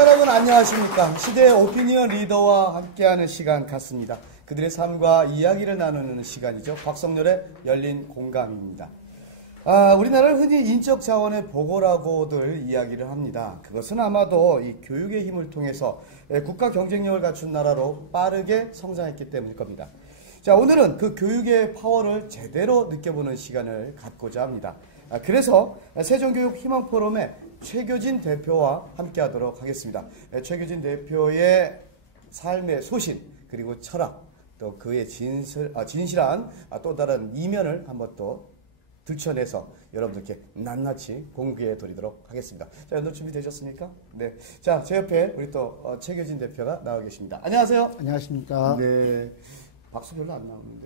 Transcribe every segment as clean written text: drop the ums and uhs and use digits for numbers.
여러분 안녕하십니까. 시대의 오피니언 리더와 함께하는 시간 같습니다. 그들의 삶과 이야기를 나누는 시간이죠. 박성렬의 열린 공감입니다. 우리나라를 흔히 인적 자원의 보고라고들 이야기를 합니다. 그것은 아마도 이 교육의 힘을 통해서 국가 경쟁력을 갖춘 나라로 빠르게 성장했기 때문일 겁니다. 자, 오늘은 그 교육의 파워를 제대로 느껴보는 시간을 갖고자 합니다. 그래서 세종교육 희망포럼의 최교진 대표와 함께 하도록 하겠습니다. 최교진 대표의 삶의 소신, 그리고 철학, 또 그의 진실한 또 다른 이면을 한번 또 들춰내서 여러분들께 낱낱이 공개해 드리도록 하겠습니다. 자, 여러분 준비되셨습니까? 네. 자, 제 옆에 우리 또 최교진 대표가 나와 계십니다. 안녕하세요. 안녕하십니까. 네. 박수 별로 안 나오는데.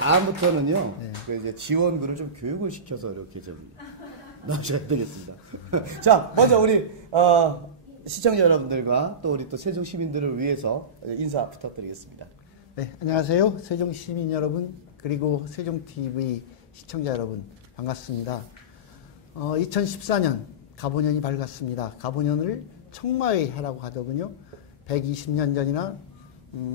다음부터는요, 네. 그 이제 지원군을 좀 교육을 시켜서 이렇게 좀 나오셔야 되겠습니다. 자, 먼저 우리, 시청자 여러분들과 또 우리 또 세종 시민들을 위해서 인사 부탁드리겠습니다. 네, 안녕하세요. 세종 시민 여러분, 그리고 세종TV 시청자 여러분, 반갑습니다. 2014년 갑오년이 밝았습니다. 갑오년을 청마의 해라고 하더군요. 120년 전이나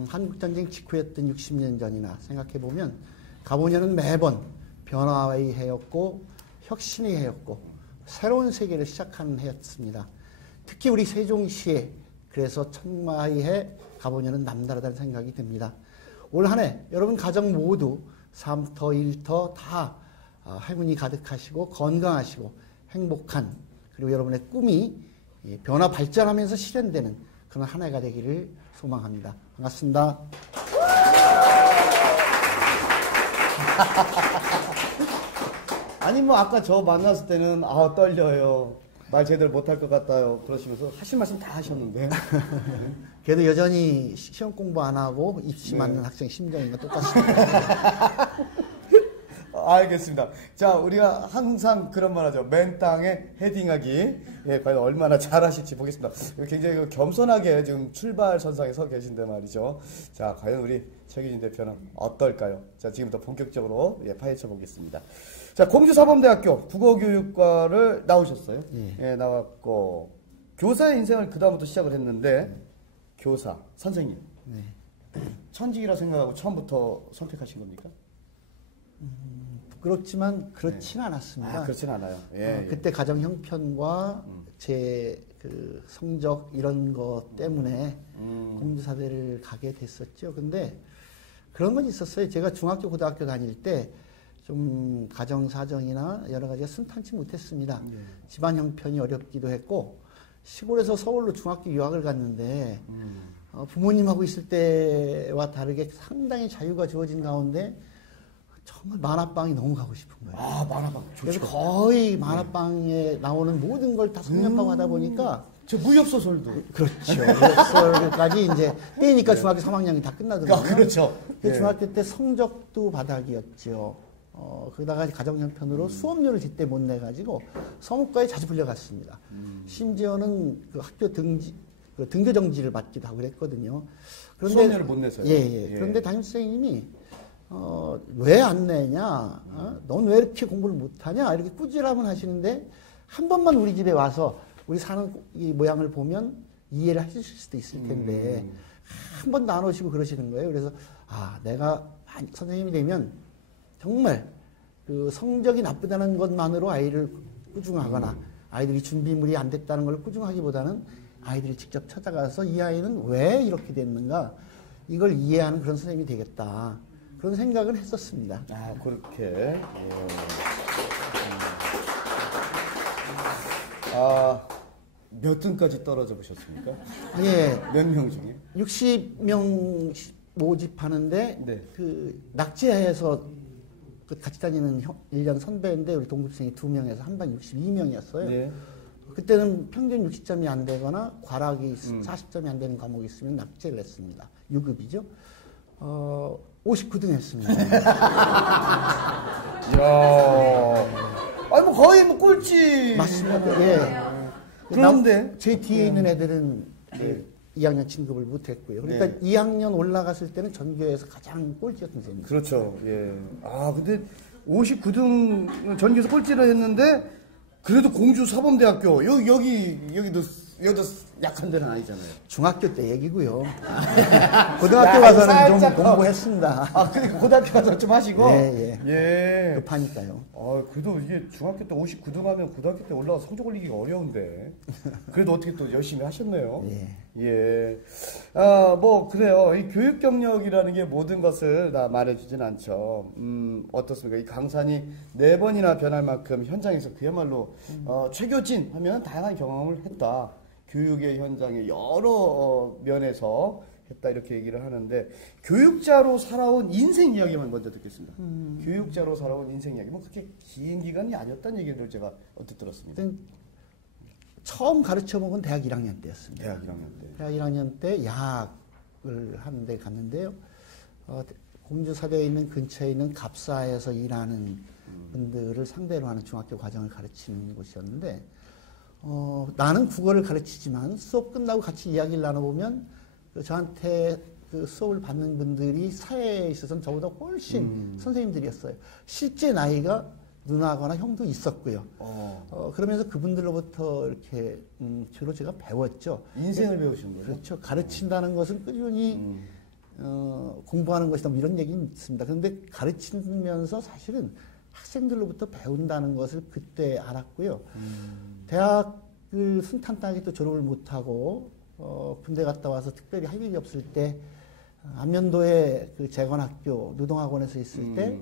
한국전쟁 직후였던 60년 전이나 생각해보면 갑오년은 매번 변화의 해였고 혁신의 해였고 새로운 세계를 시작하는 해였습니다. 특히 우리 세종시에 그래서 청마의 해 갑오년은 남다르다는 생각이 듭니다. 올 한 해 여러분 가정 모두 삶터 일터 다 행운이 가득하시고 건강하시고 행복한 그리고 여러분의 꿈이 변화 발전하면서 실현되는 그런 한 해가 되기를 소망합니다. 반갑습니다. 아니 뭐 아까 저 만났을 때는 떨려요. 말 제대로 못할 것 같아요. 그러시면서 하실 말씀 다 하셨는데. 그래도 여전히 시험 공부 안 하고 입시 맞는 학생 심정인가 똑같습니다. 알겠습니다. 자, 우리가 항상 그런 말 하죠. 맨 땅에 헤딩하기. 예, 과연 얼마나 잘하실지 보겠습니다. 굉장히 겸손하게 지금 출발선상에 서 계신데 말이죠. 자, 과연 우리 최기진 대표는 어떨까요? 자, 지금부터 본격적으로 파헤쳐 보겠습니다. 자, 공주사범대학교 국어교육과를 나오셨어요. 예, 나왔고, 교사의 인생을 그다음부터 시작을 했는데, 교사, 선생님. 네. 천직이라 생각하고 처음부터 선택하신 겁니까? 그렇지만 그렇진 않았습니다. 그렇진 않아요. 예, 그때 가정 형편과 제 그 성적 이런 것 때문에 공주사대를 가게 됐었죠. 근데 그런 건 있었어요. 제가 중학교, 고등학교 다닐 때 좀 가정 사정이나 여러 가지가 순탄치 못했습니다. 집안 형편이 어렵기도 했고 시골에서 서울로 중학교 유학을 갔는데 부모님하고 있을 때와 다르게 상당히 자유가 주어진 가운데 정말 만화방이 너무 가고 싶은 거예요. 만화방. 좋죠. 그래서 거의 만화방에 나오는 모든 걸 다 섭렵하고 하다 보니까. 저 무협소설도. 그렇죠. 무협소설까지 이제 때니까 중학교 3학년이 다 끝나더라고요. 그렇죠. 예. 중학교 때 성적도 바닥이었죠. 그러다가 가정 형편으로 수업료를 제때 못 내가지고 서무과에 자주 불려갔습니다. 심지어는 그 학교 등교 정지를 받기도 하고 그랬거든요. 그런데 수업료를 못 내서요? 예. 그런데 담임선생님이 왜 안 내냐? 넌 왜 이렇게 공부를 못하냐? 이렇게 꾸지람을 하시는데 한 번만 우리 집에 와서 우리 사는 이 모양을 보면 이해를 하실 수도 있을 텐데 한 번도 안 오시고 그러시는 거예요. 그래서 내가 선생님이 되면 정말 그 성적이 나쁘다는 것만으로 아이를 꾸중하거나 아이들이 준비물이 안 됐다는 걸 꾸중하기보다는 아이들이 직접 찾아가서 이 아이는 왜 이렇게 됐는가 이걸 이해하는 그런 선생님이 되겠다. 그런 생각을 했었습니다. 그렇게. 예. 몇 등까지 떨어져 보셨습니까? 예. 몇 명 중에? 60명 모집하는데, 네. 그, 낙제해서 같이 다니는 1년 선배인데, 우리 동급생이 2명에서 한 반 62명이었어요. 네. 그때는 평균 60점이 안 되거나, 과락이 40점이 안 되는 과목이 있으면 낙제를 했습니다. 6급이죠. 59등 했습니다. 이야. 아니, 뭐, 거의 뭐, 꼴찌. 맞습니다. 예. 그런데. 제 뒤에 있는 애들은 2학년 진급을 못 했고요. 그러니까 2학년 올라갔을 때는 전교에서 가장 꼴찌였던 선생님. 그렇죠. 예. 근데 59등 전교에서 꼴찌를 했는데 그래도 공주 사범대학교 여기도 약한 데는 아니잖아요. 중학교 때 얘기고요. 고등학교 가서는 좀 공부했습니다. 아, 그러니까 고등학교 가서 좀 하시고? 예. 급하니까요. 그래도 이게 중학교 때 59등 하면 고등학교 때 올라가 성적 올리기가 어려운데. 그래도 어떻게 또 열심히 하셨네요. 예. 뭐, 그래요. 이 교육 경력이라는 게 모든 것을 다 말해주진 않죠. 어떻습니까? 이 강산이 4번이나 변할 만큼 현장에서 그야말로, 최교진 하면 다양한 경험을 했다. 교육의 현장에 여러 면에서 했다 이렇게 얘기를 하는데 교육자로 살아온 인생 이야기만 먼저 듣겠습니다. 교육자로 살아온 인생 이야기. 뭐 그렇게 긴 기간이 아니었다는 얘기를 제가 언뜻 들었습니다. 처음 가르쳐 본 건 대학 1학년 때였습니다. 대학 1학년 때. 대학 1학년 때 야학을 하는데 갔는데요. 공주사대에 있는 근처에 있는 갑사에서 일하는 분들을 상대로 하는 중학교 과정을 가르치는 곳이었는데 나는 국어를 가르치지만 수업 끝나고 같이 이야기를 나눠보면 저한테 그 수업을 받는 분들이 사회에 있어서는 저보다 훨씬 선생님들이었어요. 실제 나이가 누나거나 형도 있었고요. 그러면서 그분들로부터 이렇게 주로 제가 배웠죠. 인생을 배우신 거죠? 그렇죠. 가르친다는 것은 꾸준히 공부하는 것이다 뭐 이런 얘기는 있습니다. 그런데 가르치면서 사실은 학생들로부터 배운다는 것을 그때 알았고요. 대학을 순탄하게 또 졸업을 못하고 군대 갔다 와서 특별히 할 일이 없을 때 안면도의 그 재건학교 노동학원에서 있을 때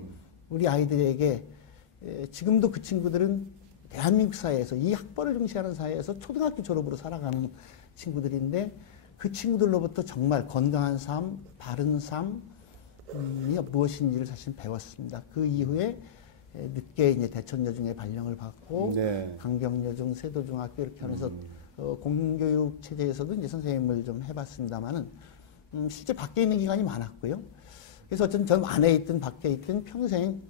우리 아이들에게 지금도 그 친구들은 대한민국 사회에서 이 학벌을 중시하는 사회에서 초등학교 졸업으로 살아가는 친구들인데 그 친구들로부터 정말 건강한 삶, 바른 삶이 무엇인지를 사실 배웠습니다. 그 이후에 늦게 이제 대천여중에 발령을 받고 강경여중, 세도중학교 이렇게 하면서 공교육 체제에서도 이제 선생님을 좀 해봤습니다만은 실제 밖에 있는 기간이 많았고요. 그래서 어쨌든 전 안에 있든 밖에 있든 평생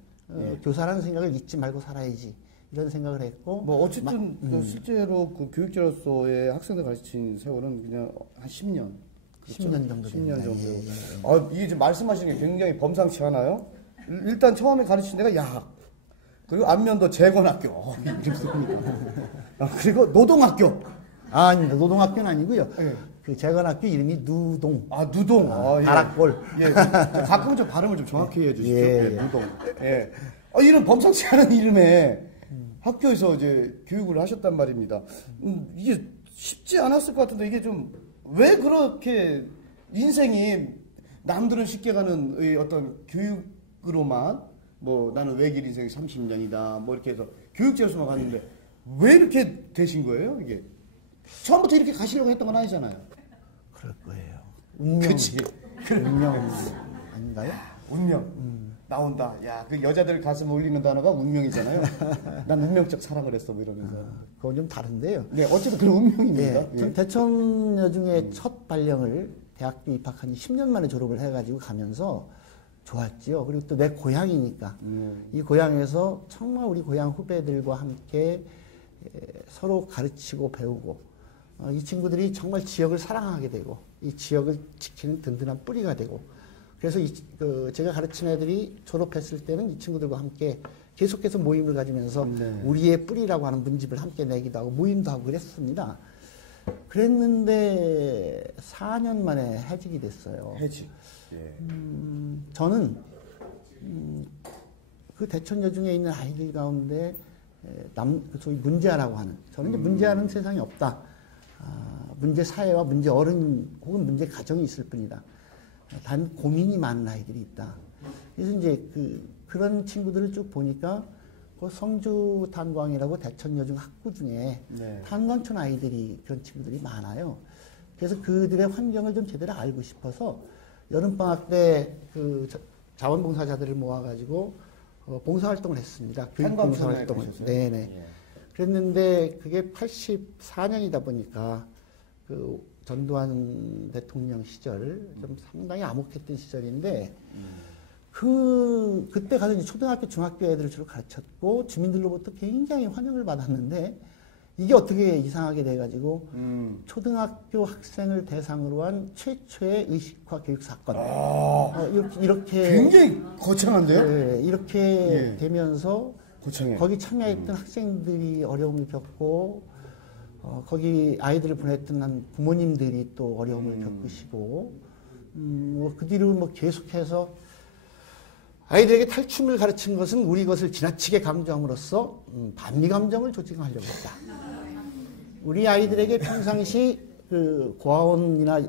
교사라는 생각을 잊지 말고 살아야지 이런 생각을 했고. 뭐 어쨌든 실제로 그 교육자로서의 학생들 가르친 세월은 그냥 한 10년. 그렇죠? 10년 정도 10년 정도. 이게 지금 말씀하시는 게 굉장히 범상치 않아요. 일단 처음에 가르친 데가 야학. 그리고 안면도 재건학교. 그리고 노동학교. 아닙니다. 노동학교는 아니고요. 그 재건학교 이름이 누동. 누동. 다락골. 가끔 좀 발음을 좀 정확히 해주시죠. 누동. 이런 범상치 않은 이름에 학교에서 이제 교육을 하셨단 말입니다. 이게 쉽지 않았을 것 같은데 이게 좀 왜 그렇게 인생이 남들은 쉽게 가는 어떤 교육으로만 뭐 나는 외길 인생 30년이다 뭐 이렇게 해서 교육자로서만 갔는데 왜 이렇게 되신 거예요 이게? 처음부터 이렇게 가시려고 했던 건 아니잖아요. 그럴 거예요. 운명. 그치. 운명 아닌가요? 운명. 나온다. 야, 그 여자들 가슴 울리는 단어가 운명이잖아요. 난 운명적 사랑을 했어, 뭐 이러면서. 그건 좀 다른데요. 네, 어쨌든 그런 운명입니다. 전 대천여중의 첫 발령을 대학교 입학한 10년 만에 졸업을 해가지고 가면서 좋았지요. 그리고 또 내 고향이니까. 이 고향에서 정말 우리 고향 후배들과 함께 서로 가르치고 배우고 이 친구들이 정말 지역을 사랑하게 되고 이 지역을 지키는 든든한 뿌리가 되고 그래서 제가 가르친 애들이 졸업했을 때는 이 친구들과 함께 계속해서 모임을 가지면서 우리의 뿌리라고 하는 문집을 함께 내기도 하고 모임도 하고 그랬습니다. 그랬는데 4년 만에 해직이 됐어요. 해직. 저는 그 대천여중에 있는 아이들 가운데 소위 문제아라고 하는 저는 이제 문제아는 세상에 없다. 문제 사회와 문제 어른 혹은 문제 가정이 있을 뿐이다. 단 고민이 많은 아이들이 있다. 그래서 이제 그런 친구들을 쭉 보니까 그 성주 탄광이라고 대천여중 학구 중에 탄광촌 아이들이 그런 친구들이 많아요. 그래서 그들의 환경을 좀 제대로 알고 싶어서 여름방학 때 그 자원봉사자들을 모아가지고 봉사활동을 했습니다. 교육봉사활동을. 네네. 그랬는데 그게 84년이다 보니까 그 전두환 대통령 시절 좀 상당히 암흑했던 시절인데 그때 가서 이제 초등학교, 중학교 애들을 주로 가르쳤고 주민들로부터 굉장히 환영을 받았는데 이게 어떻게 이상하게 돼가지고 초등학교 학생을 대상으로 한 최초의 의식화 교육 사건. 이렇게 굉장히 거창한데요? 네, 이렇게 예. 되면서 거창해. 거기 참여했던 학생들이 어려움을 겪고 거기 아이들을 보냈던 한 부모님들이 또 어려움을 겪으시고 그 뒤로 뭐 계속해서 아이들에게 탈춤을 가르친 것은 우리 것을 지나치게 강조함으로써 반미 감정을 조직하려고 했다. 우리 아이들에게 평상시 그 고아원이나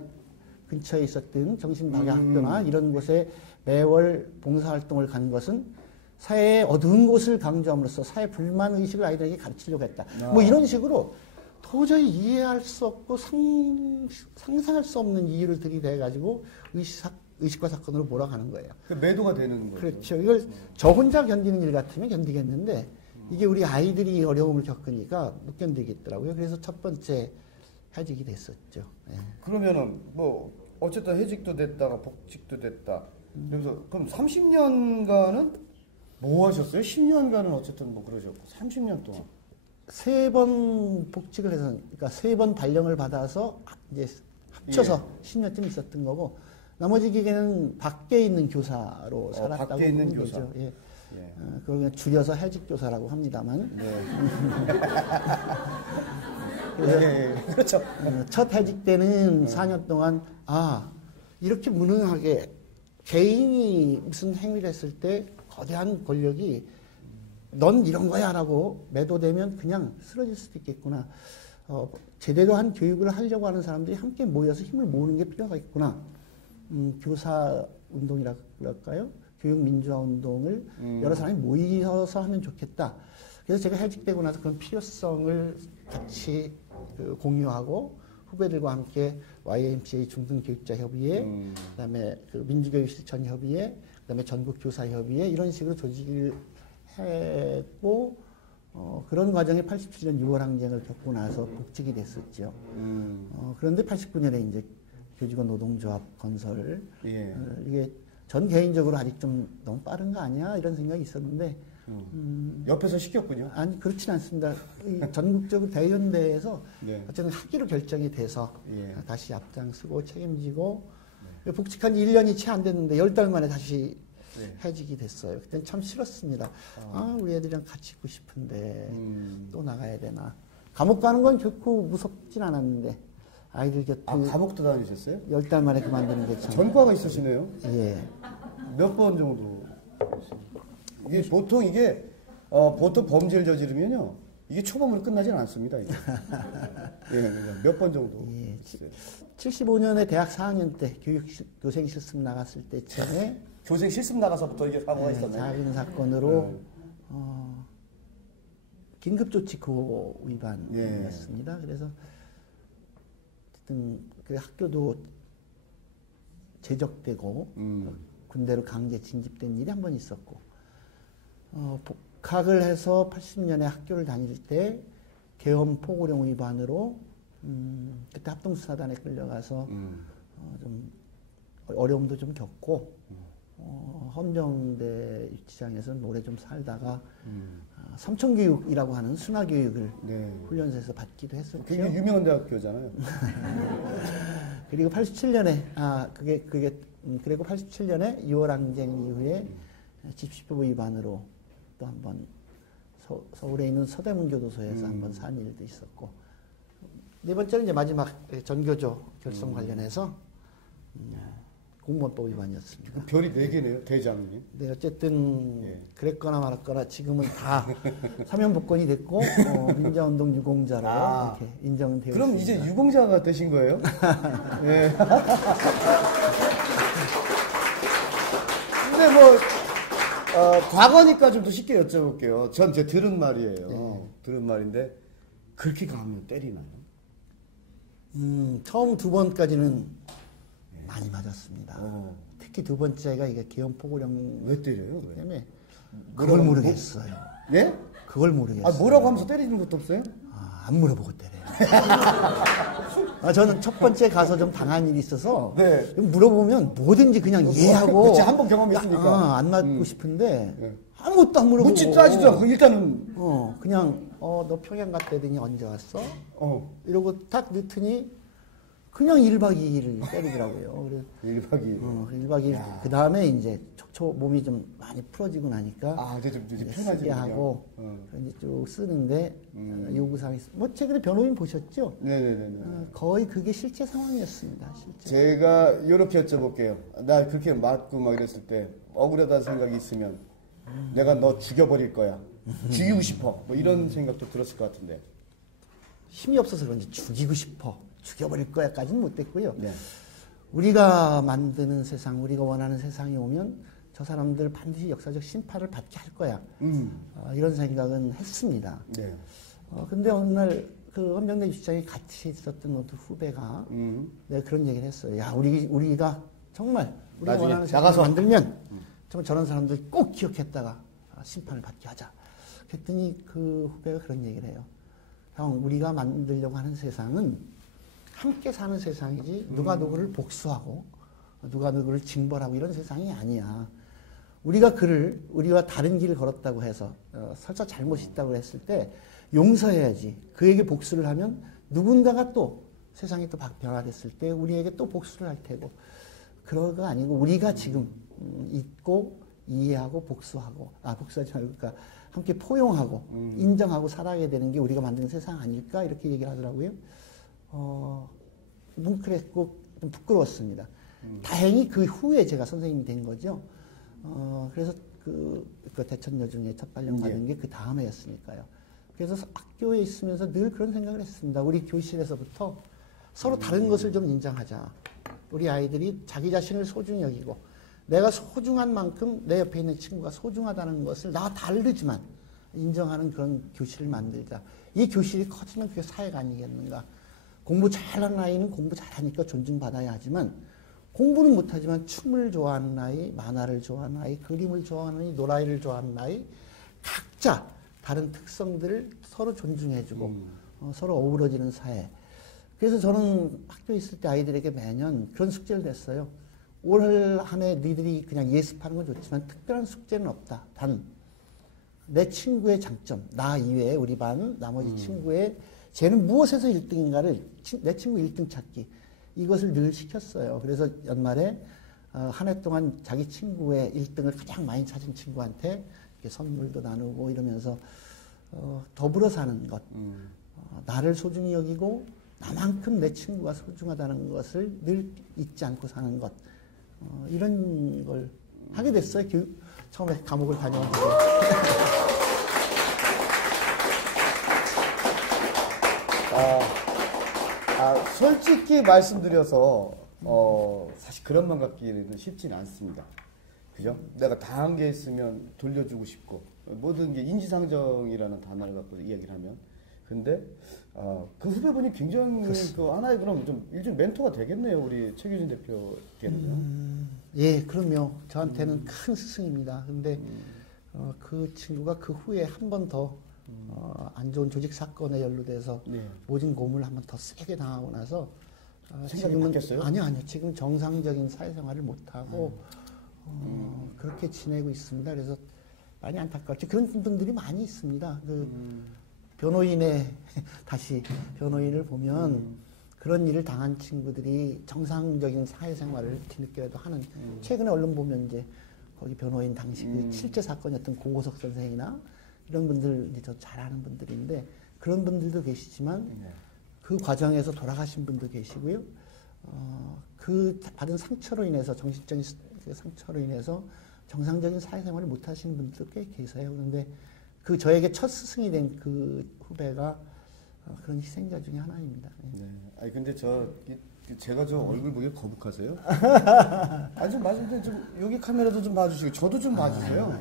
근처에 있었던 정신박약학교나 이런 곳에 매월 봉사활동을 가는 것은 사회의 어두운 곳을 강조함으로써 사회 불만 의식을 아이들에게 가르치려고 했다. 뭐 이런 식으로 도저히 이해할 수 없고 상상할 수 없는 이유를 들이대가지고 의식화 사건으로 몰아가는 거예요. 그 매도가 되는 거죠. 그렇죠. 이걸 저 혼자 견디는 일 같으면 견디겠는데 이게 우리 아이들이 어려움을 겪으니까 못 견디겠더라고요. 그래서 첫 번째 해직이 됐었죠. 예. 그러면은 뭐 어쨌든 해직도 됐다가 복직도 됐다. 그래서 그럼 30년간은 뭐 하셨어요? 10년간은 어쨌든 뭐 그러셨고 30년 동안 3번 복직을 해서 그러니까 3번 발령을 받아서 이제 합쳐서 10년쯤 있었던 거고 나머지 기간은 밖에 있는 교사로 살았다고 밖에 있는 보면 교사. 되죠. 예. 예. 그걸 그냥 줄여서 해직 교사라고 합니다만. 네. 그래서 예. 그렇죠. 첫 해직 때는 4년 동안 이렇게 무능하게 개인이 무슨 행위를 했을 때 거대한 권력이 넌 이런 거야라고 매도되면 그냥 쓰러질 수도 있겠구나. 제대로 한 교육을 하려고 하는 사람들이 함께 모여서 힘을 모으는 게 필요가 있구나. 교사 운동이라 그럴까요? 교육 민주화 운동을 여러 사람이 모여서 하면 좋겠다. 그래서 제가 해직되고 나서 그런 필요성을 같이 공유하고 후배들과 함께 YMCA 중등교육자협의회, 그다음에 그 민주교육실천협의회, 그다음에 전국교사협의회 이런 식으로 조직을 했고 그런 과정에 87년 6월 항쟁을 겪고 나서 복직이 됐었죠. 그런데 89년에 이제 교직원 노동조합 건설 예. 이게 전 개인적으로 아직 좀 너무 빠른 거 아니야 이런 생각이 있었는데 옆에서 시켰군요. 아니 그렇진 않습니다. 이 전국적으로 대연대에서 네. 어쨌든 하기로 결정이 돼서 예. 다시 앞장서고 책임지고 복직한 지 1년이 채 안 됐는데 10달 만에 다시 네. 해직이 됐어요. 그때는 참 싫었습니다. 우리 애들이랑 같이 있고 싶은데 또 나가야 되나. 감옥 가는 건 결코 무섭진 않았는데 아이들 곁에 감옥도 다니셨어요? 10달 만에 그만두는 게 참. 전과가 있으시네요. 예. 몇 번 정도? 이게 보통 보통 범죄를 저지르면요. 이게 초범으로 끝나지는 않습니다. 이게. 예, 몇 번 정도? 예. 75년에 대학 4학년 때 교생 실습 나갔을 때쯤에 교생 실습 나가서부터 이게 사고가 있었나요? 작은 사건으로 긴급조치구 위반이었습니다. 그래서 어쨌든 그 학교도 제적되고 군대로 강제 징집된 일이 한 번 있었고 복학을 해서 80년에 학교를 다닐 때 계엄 포고령 위반으로 그때 합동수사단에 끌려가서 좀 어려움도 좀 겪고 험정대 유치장에서 오래 좀 살다가 삼천교육이라고 하는 순화교육을 네. 훈련소에서 받기도 했었죠. 굉장히 유명한 대학교잖아요. 그리고 87년에 그리고 87년에 6월 항쟁 이후에 집시법 위반으로 또 한번 서울에 있는 서대문교도소에서 한번 산 일도 있었고 네 번째는 이제 마지막 전교조 결성 관련해서 공무원법 위반이었습니다. 별이 4개네요, 대장님. 네, 어쨌든 예. 그랬거나 말았거나 지금은 다 사면 복권이 됐고 민주화운동 유공자로 이렇게 인정되어 그럼 있습니다. 이제 유공자가 되신 거예요? 예. 근데 과거니까 좀 더 쉽게 여쭤볼게요. 전 이제 들은 말이에요. 들은 말인데 그렇게 가면 때리나요? 처음 2번까지는 많이 맞았습니다. 특히 2번째가 이게 계엄 포고령 왜 때려요? 왜? 때문에 그걸 모르겠어요. 예? 그걸 모르겠어요. 뭐라고 하면서 때리는 것도 없어요? 안 물어보고 때려요. 저는 첫 번째 가서 좀 당한 일이 있어서 네. 물어보면 뭐든지 그냥 이해하고 그치, 한번 경험했으니까. 안 맞고 싶은데 아무것도 안 물어보고 묻지도 따지도 않고 일단은 그냥 너 평양 갔다 더니 언제 왔어? 이러고 딱 넣더니 그냥 1박 2일을 때리더라고요. 그래서 1박 2일. 1박 2일. 그 다음에 이제 척초 몸이 좀 많이 풀어지고 나니까. 이제 좀 쓰게 편하지. 하고, 이제 쭉 쓰는데, 요구사항이, 최근에 변호인 보셨죠? 네네네. 거의 그게 실제 상황이었습니다, 실제. 제가 이렇게 여쭤볼게요. 나 그렇게 맞고 막 이랬을 때, 억울하다는 생각이 있으면, 내가 너 죽여버릴 거야. 죽이고 싶어. 뭐 이런 생각도 들었을 것 같은데. 힘이 없어서 그런지 죽이고 싶어. 죽여버릴 거야까지는 못됐고요. 네. 우리가 만드는 세상, 우리가 원하는 세상이 오면 저 사람들 반드시 역사적 심판을 받게 할 거야. 이런 생각은 했습니다. 네. 근데 어느 날 그 헌병대 유치장에 같이 있었던 어떤 후배가 내가 그런 얘기를 했어요. 야, 우리가 정말 우리가 원하는 세상을 만들면 정말 저런 사람들 꼭 기억했다가 심판을 받게 하자. 그랬더니 그 후배가 그런 얘기를 해요. 형, 우리가 만들려고 하는 세상은 함께 사는 세상이지 누가 누구를 복수하고 누가 누구를 징벌하고 이런 세상이 아니야. 우리가 다른 길을 걸었다고 해서 설사 잘못이 있다고 했을 때 용서해야지. 그에게 복수를 하면 누군가가 또 세상이 또 변화됐을 때 우리에게 또 복수를 할 테고 그러가 아니고 우리가 지금 잊고 이해하고 복수하지 말고 그러니까 함께 포용하고 인정하고 살아가야 되는 게 우리가 만든 세상 아닐까 이렇게 얘기를 하더라고요. 뭉클했고 좀 부끄러웠습니다. 다행히 그 후에 제가 선생님이 된 거죠. 그래서 그 대천여중에 첫 발령 받은 게 그 다음에였으니까요. 그래서 학교에 있으면서 늘 그런 생각을 했습니다. 우리 교실에서부터 서로 다른 것을 좀 인정하자. 우리 아이들이 자기 자신을 소중히 여기고 내가 소중한 만큼 내 옆에 있는 친구가 소중하다는 것을 나와 다르지만 인정하는 그런 교실을 만들자. 이 교실이 커지면 그게 사회가 아니겠는가. 공부 잘하는 아이는 공부 잘하니까 존중받아야 하지만 공부는 못하지만 춤을 좋아하는 아이, 만화를 좋아하는 아이, 그림을 좋아하는 아이, 노라이를 좋아하는 아이 각자 다른 특성들을 서로 존중해주고 서로 어우러지는 사회. 그래서 저는 학교에 있을 때 아이들에게 매년 그런 숙제를 냈어요. 올 한 해 니들이 그냥 예습하는 건 좋지만 특별한 숙제는 없다. 단 내 친구의 장점, 나 이외에 우리 반 나머지 친구의 쟤는 무엇에서 1등인가를 내 친구 1등 찾기 이것을 늘 시켰어요. 그래서 연말에 한 해 동안 자기 친구의 1등을 가장 많이 찾은 친구한테 이렇게 선물도 나누고 이러면서 더불어 사는 것, 나를 소중히 여기고 나만큼 내 친구가 소중하다는 것을 늘 잊지 않고 사는 것, 이런 걸 하게 됐어요. 처음에 감옥을 다녀왔는데. 솔직히 말씀드려서 사실 그런 맘 갖기는 쉽지는 않습니다. 그죠? 내가 당한 게 있으면 돌려주고 싶고 모든 게 인지상정이라는 단어를 갖고 이야기를 하면 근데 그 후배분이 굉장히 그 하나의 그럼 좀 일종 멘토가 되겠네요. 우리 최규진 대표께는요. 예, 그럼요. 저한테는 큰 스승입니다. 근데 그 친구가 그 후에 한 번 더 안 좋은 조직 사건에 연루돼서 모진 고문을 한 번 더 세게 당하고 나서 생각이 바뀌었어요? 아니요. 지금 정상적인 사회생활을 못하고 그렇게 지내고 있습니다. 그래서 많이 안타깝죠. 그런 분들이 많이 있습니다. 다시 변호인을 보면 그런 일을 당한 친구들이 정상적인 사회생활을 뒤늦게라도 하는 최근에 언론 보면 이제 거기 변호인 당시 그 실제 사건이었던 고고석 선생이나 이런 분들 이제 저 잘 아는 분들인데 그런 분들도 계시지만 그 과정에서 돌아가신 분도 계시고요. 그 받은 상처로 인해서 정신적인 상처로 인해서 정상적인 사회생활을 못 하시는 분들도 꽤 계세요. 그런데 그 저에게 첫 스승이 된 그 후배가 그런 희생자 중에 하나입니다. 네. 아니 근데 제가 저 얼굴 보기 거북하세요? 좀 말씀드려 좀 여기 카메라도 좀 봐주시고 저도 좀 봐주세요.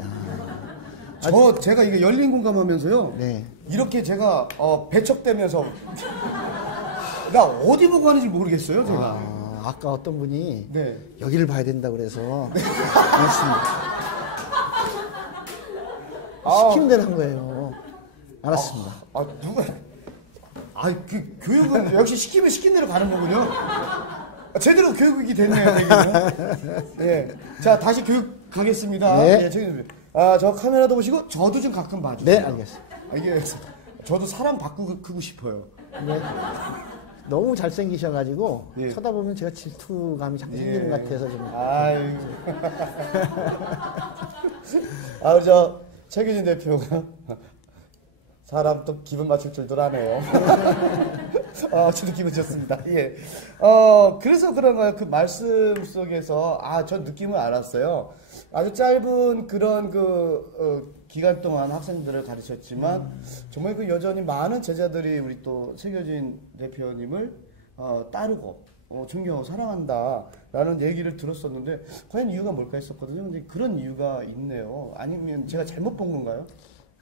제가 이게 열린 공감하면서요. 네. 이렇게 제가 배척되면서 나 어디 보고 하는지 모르겠어요. 제가. 아까 어떤 분이 네. 여기를 봐야 된다고 그래서 시킨 대로 한 거예요. 알았습니다. 누가? 그 교육은 역시 시키면 시킨 대로 가는 거군요. 제대로 교육이 됐네요, 여기는. 예. 자, 다시 교육 가겠습니다. 네. 예, 저 카메라도 보시고, 저도 좀 가끔 봐주세요. 네, 알겠습니다. 알겠습니다. 저도 사람 바꾸고 싶어요. 네. 너무 잘생기셔가지고 예. 쳐다보면 제가 질투감이 자꾸 생기는 것 같아서 좀. 아유. 우리 최규진 대표가 사람 또 기분 맞출 줄도 아네요. 저도 기분 좋습니다. 예. 그래서 그런가요? 그 말씀 속에서, 저 느낌을 알았어요. 아주 짧은 그런 기간 동안 학생들을 가르쳤지만, 정말 여전히 많은 제자들이 우리 또 최규진 대표님을, 따르고, 존경하고 사랑한다라는 얘기를 들었었는데, 과연 이유가 뭘까 했었거든요. 근데 그런 이유가 있네요. 아니면 제가 잘못 본 건가요?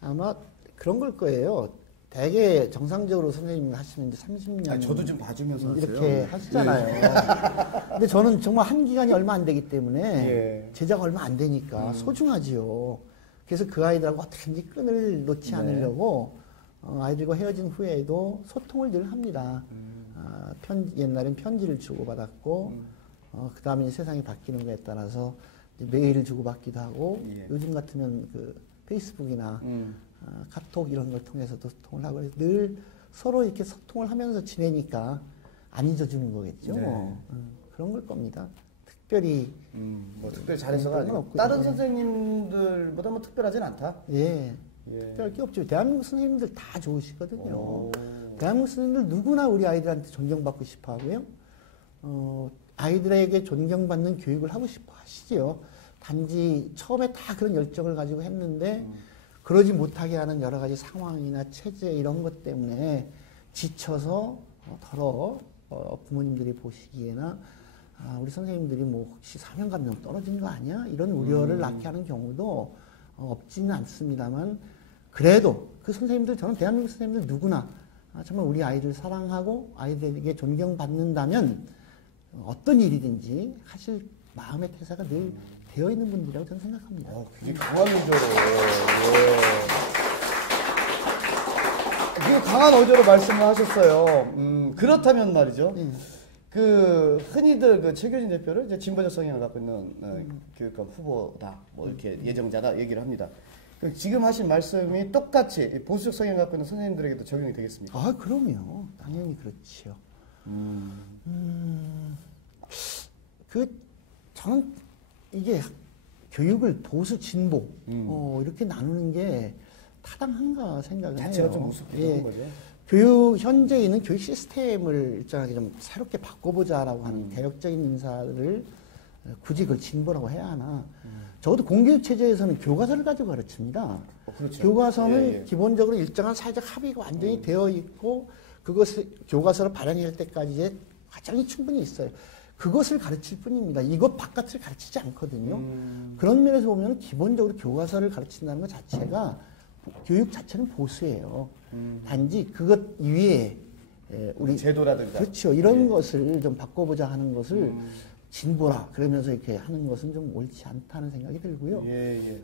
아마 그런 걸 거예요. 대개 정상적으로 선생님 하시면 이제 30년. 저도 좀 봐주면서 이렇게 하시잖아요. 근데 저는 정말 한 기간이 얼마 안 되기 때문에 제자가 얼마 안 되니까 소중하지요. 그래서 그 아이들하고 어떻게든지 끈을 놓지 않으려고 아이들과 헤어진 후에도 소통을 늘 합니다. 옛날엔 편지를 주고받았고 그 다음에 세상이 바뀌는 거에 따라서 메일을 주고받기도 하고 요즘 같으면 그 페이스북이나 카톡 이런 걸 통해서도 소통을 하고 늘 서로 이렇게 소통을 하면서 지내니까 안 잊어주는 거겠죠. 네. 그런 걸 겁니다. 특별히 특별히 잘해서가 아니고 다른 선생님들보다 특별하진 않다. 특별할 게 없죠. 대한민국 선생님들 다 좋으시거든요. 대한민국 선생님들 누구나 우리 아이들한테 존경받고 싶어 하고요. 아이들에게 존경받는 교육을 하고 싶어 하시지요. 단지 처음에 다 그런 열정을 가지고 했는데 그러지 못하게 하는 여러 가지 상황이나 체제 이런 것 때문에 지쳐서 부모님들이 보시기에나 우리 선생님들이 혹시 사명감명 떨어진 거 아니야? 이런 우려를 낳게 하는 경우도 없지는 않습니다만 그래도 그 선생님들 저는 대한민국 선생님들 누구나 정말 우리 아이들 사랑하고 아이들에게 존경받는다면 어떤 일이든지 하실 마음의 태세가 늘 되어 있는 분들이라고 저는 생각합니다. 굉장히 강한 어조로. 그 강한 어조로 말씀을 하셨어요. 그렇다면 말이죠. 흔히들 최규진 대표를 이제 진보적 성향을 갖고 있는 교육감 후보다, 이렇게 예정자다 얘기를 합니다. 지금 하신 말씀이 똑같이 보수적 성향을 갖고 있는 선생님들에게도 적용이 되겠습니까? 그럼요. 당연히 그렇지요. 저는 이게 교육을 보수 진보 이렇게 나누는 게 타당한가 생각을 해요. 자체가 좀 우습기도 한 거죠. 현재 있는 교육 시스템을 일정하게 좀 새롭게 바꿔보자라고 하는 개혁적인 인사를 굳이 그걸 진보라고 해야 하나. 적어도 공교육 체제에서는 교과서를 가지고 가르칩니다. 그렇죠. 교과서는 기본적으로 일정한 사회적 합의가 완전히 되어 있고 그것을 교과서를 발행할 때까지의 과정이 충분히 있어요. 그것을 가르칠 뿐입니다. 이것 바깥을 가르치지 않거든요. 그런 면에서 보면 기본적으로 교과서를 가르친다는 것 자체가 교육 자체는 보수예요. 단지 그것 위에 우리 제도라든가 그렇죠. 이런 것을 좀 바꿔보자 하는 것을 진보라 그러면서 이렇게 하는 것은 좀 옳지 않다는 생각이 들고요.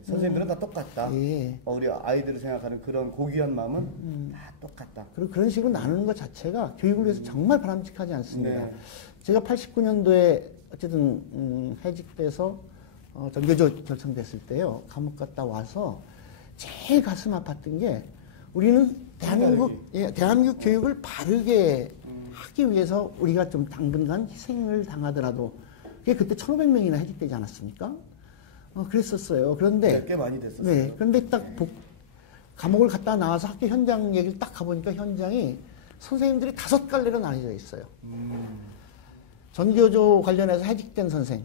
선생님들은 다 똑같다. 예. 우리 아이들을 생각하는 그런 고귀한 마음은 다 똑같다. 그리고 그런 식으로 나누는 것 자체가 교육을 위해서 정말 바람직하지 않습니다. 네. 제가 89년도에 어쨌든 해직돼서 전교조 결성됐을 때요. 감옥 갔다 와서 제일 가슴 아팠던 게 우리는 대한민국 교육을 바르게 하기 위해서 우리가 좀 당분간 희생을 당하더라도 그게 그때 1,500명이나 해직되지 않았습니까? 그랬었어요. 그런데 꽤 많이 됐었어요. 네, 그런데 딱 감옥을 갔다 나와서 학교 현장 얘기를 딱 가보니까 현장이 선생님들이 5갈래로 나뉘어져 있어요. 전교조 관련해서 해직된 선생,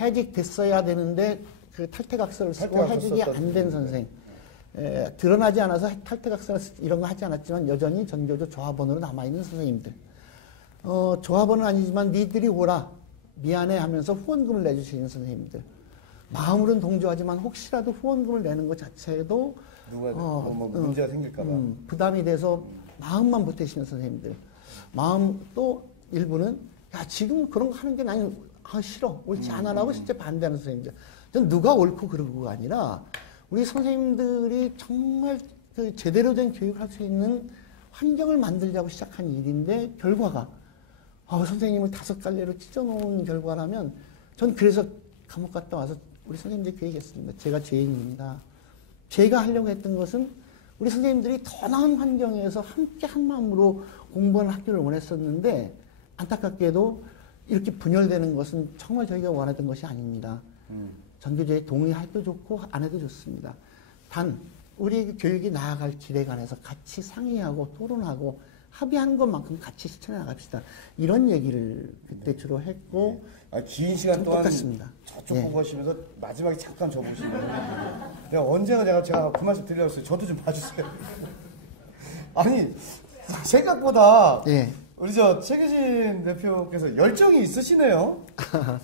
해직됐어야 되는데 그 탈퇴각서를 쓰고 해직이 안 된 선생, 드러나지 않아서 탈퇴각서 이런 거 하지 않았지만 여전히 전교조 조합원으로 남아있는 선생님들. 조합원은 아니지만 니들이 오라 미안해 하면서 후원금을 내주시는 선생님들. 마음으로는 동조하지만 혹시라도 후원금을 내는 것 자체도 문제가 생길까봐 부담이 돼서 마음만 보태시는 선생님들. 마음 또 일부는 야 지금 그런 거 하는 게 나는 싫어 옳지 않아라고 진짜 반대하는 선생님들. 전 누가 옳고 그르고가 아니라 우리 선생님들이 정말 그 제대로 된 교육을 할 수 있는 환경을 만들자고 시작한 일인데 결과가 선생님을 5갈래로 찢어놓은 결과라면 전 그래서 감옥 갔다 와서 우리 선생님들 그 얘기했습니다. 제가 죄인입니다. 제가 하려고 했던 것은 우리 선생님들이 더 나은 환경에서 함께 한 마음으로 공부하는 학교를 원했었는데 안타깝게도 이렇게 분열되는 것은 정말 저희가 원하던 것이 아닙니다. 전교조에 동의해도 좋고 안 해도 좋습니다. 단 우리 교육이 나아갈 길에 관해서 같이 상의하고 토론하고 합의하는 것만큼 같이 실천해 나갑시다. 이런 얘기를 그때 주로 했고 긴 시간 동안 똑같습니다. 저쪽 보고 하시면서 마지막에 잠깐 저 보시면 내가 언제가 제가 그 말씀 드리려고 했어요. 저도 좀 봐주세요. 아니 생각보다 우리 최규진 대표께서 열정이 있으시네요.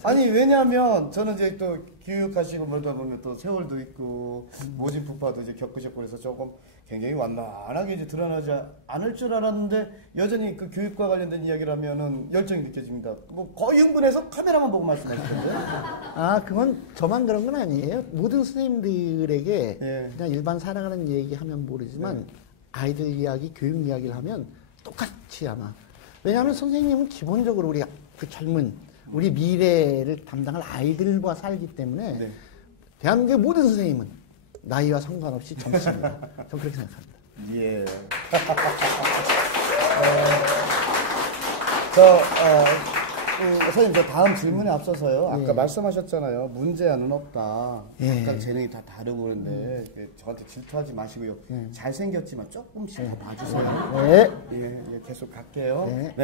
아니 왜냐하면 저는 이제 또 교육하시고 뭐다 보면 또 세월도 있고 모진 풍파도 이제 겪으셨고 그래서 조금 굉장히 완만하게 이제 드러나지 않을 줄 알았는데 여전히 그 교육과 관련된 이야기를 하면은 열정이 느껴집니다. 뭐 거의 흥분해서 카메라만 보고 말씀하시던데. 그건 저만 그런 건 아니에요. 모든 선생님들에게 그냥 일반 살아가는 얘기하면 모르지만 아이들 이야기, 교육 이야기를 하면 똑같이 아마. 왜냐하면 선생님은 기본적으로 우리 그 젊은 우리 미래를 담당할 아이들과 살기 때문에 대한민국의 모든 선생님은 나이와 상관없이 젊습니다. 저는 그렇게 생각합니다. 예. 선생님, 저 다음 질문에 앞서서요. 아까 말씀하셨잖아요. 문제안은 없다. 약간 재능이 다 다르고 그런데 저한테 질투하지 마시고요. 잘생겼지만 조금씩 더 봐주세요. 예, 계속 갈게요. 네.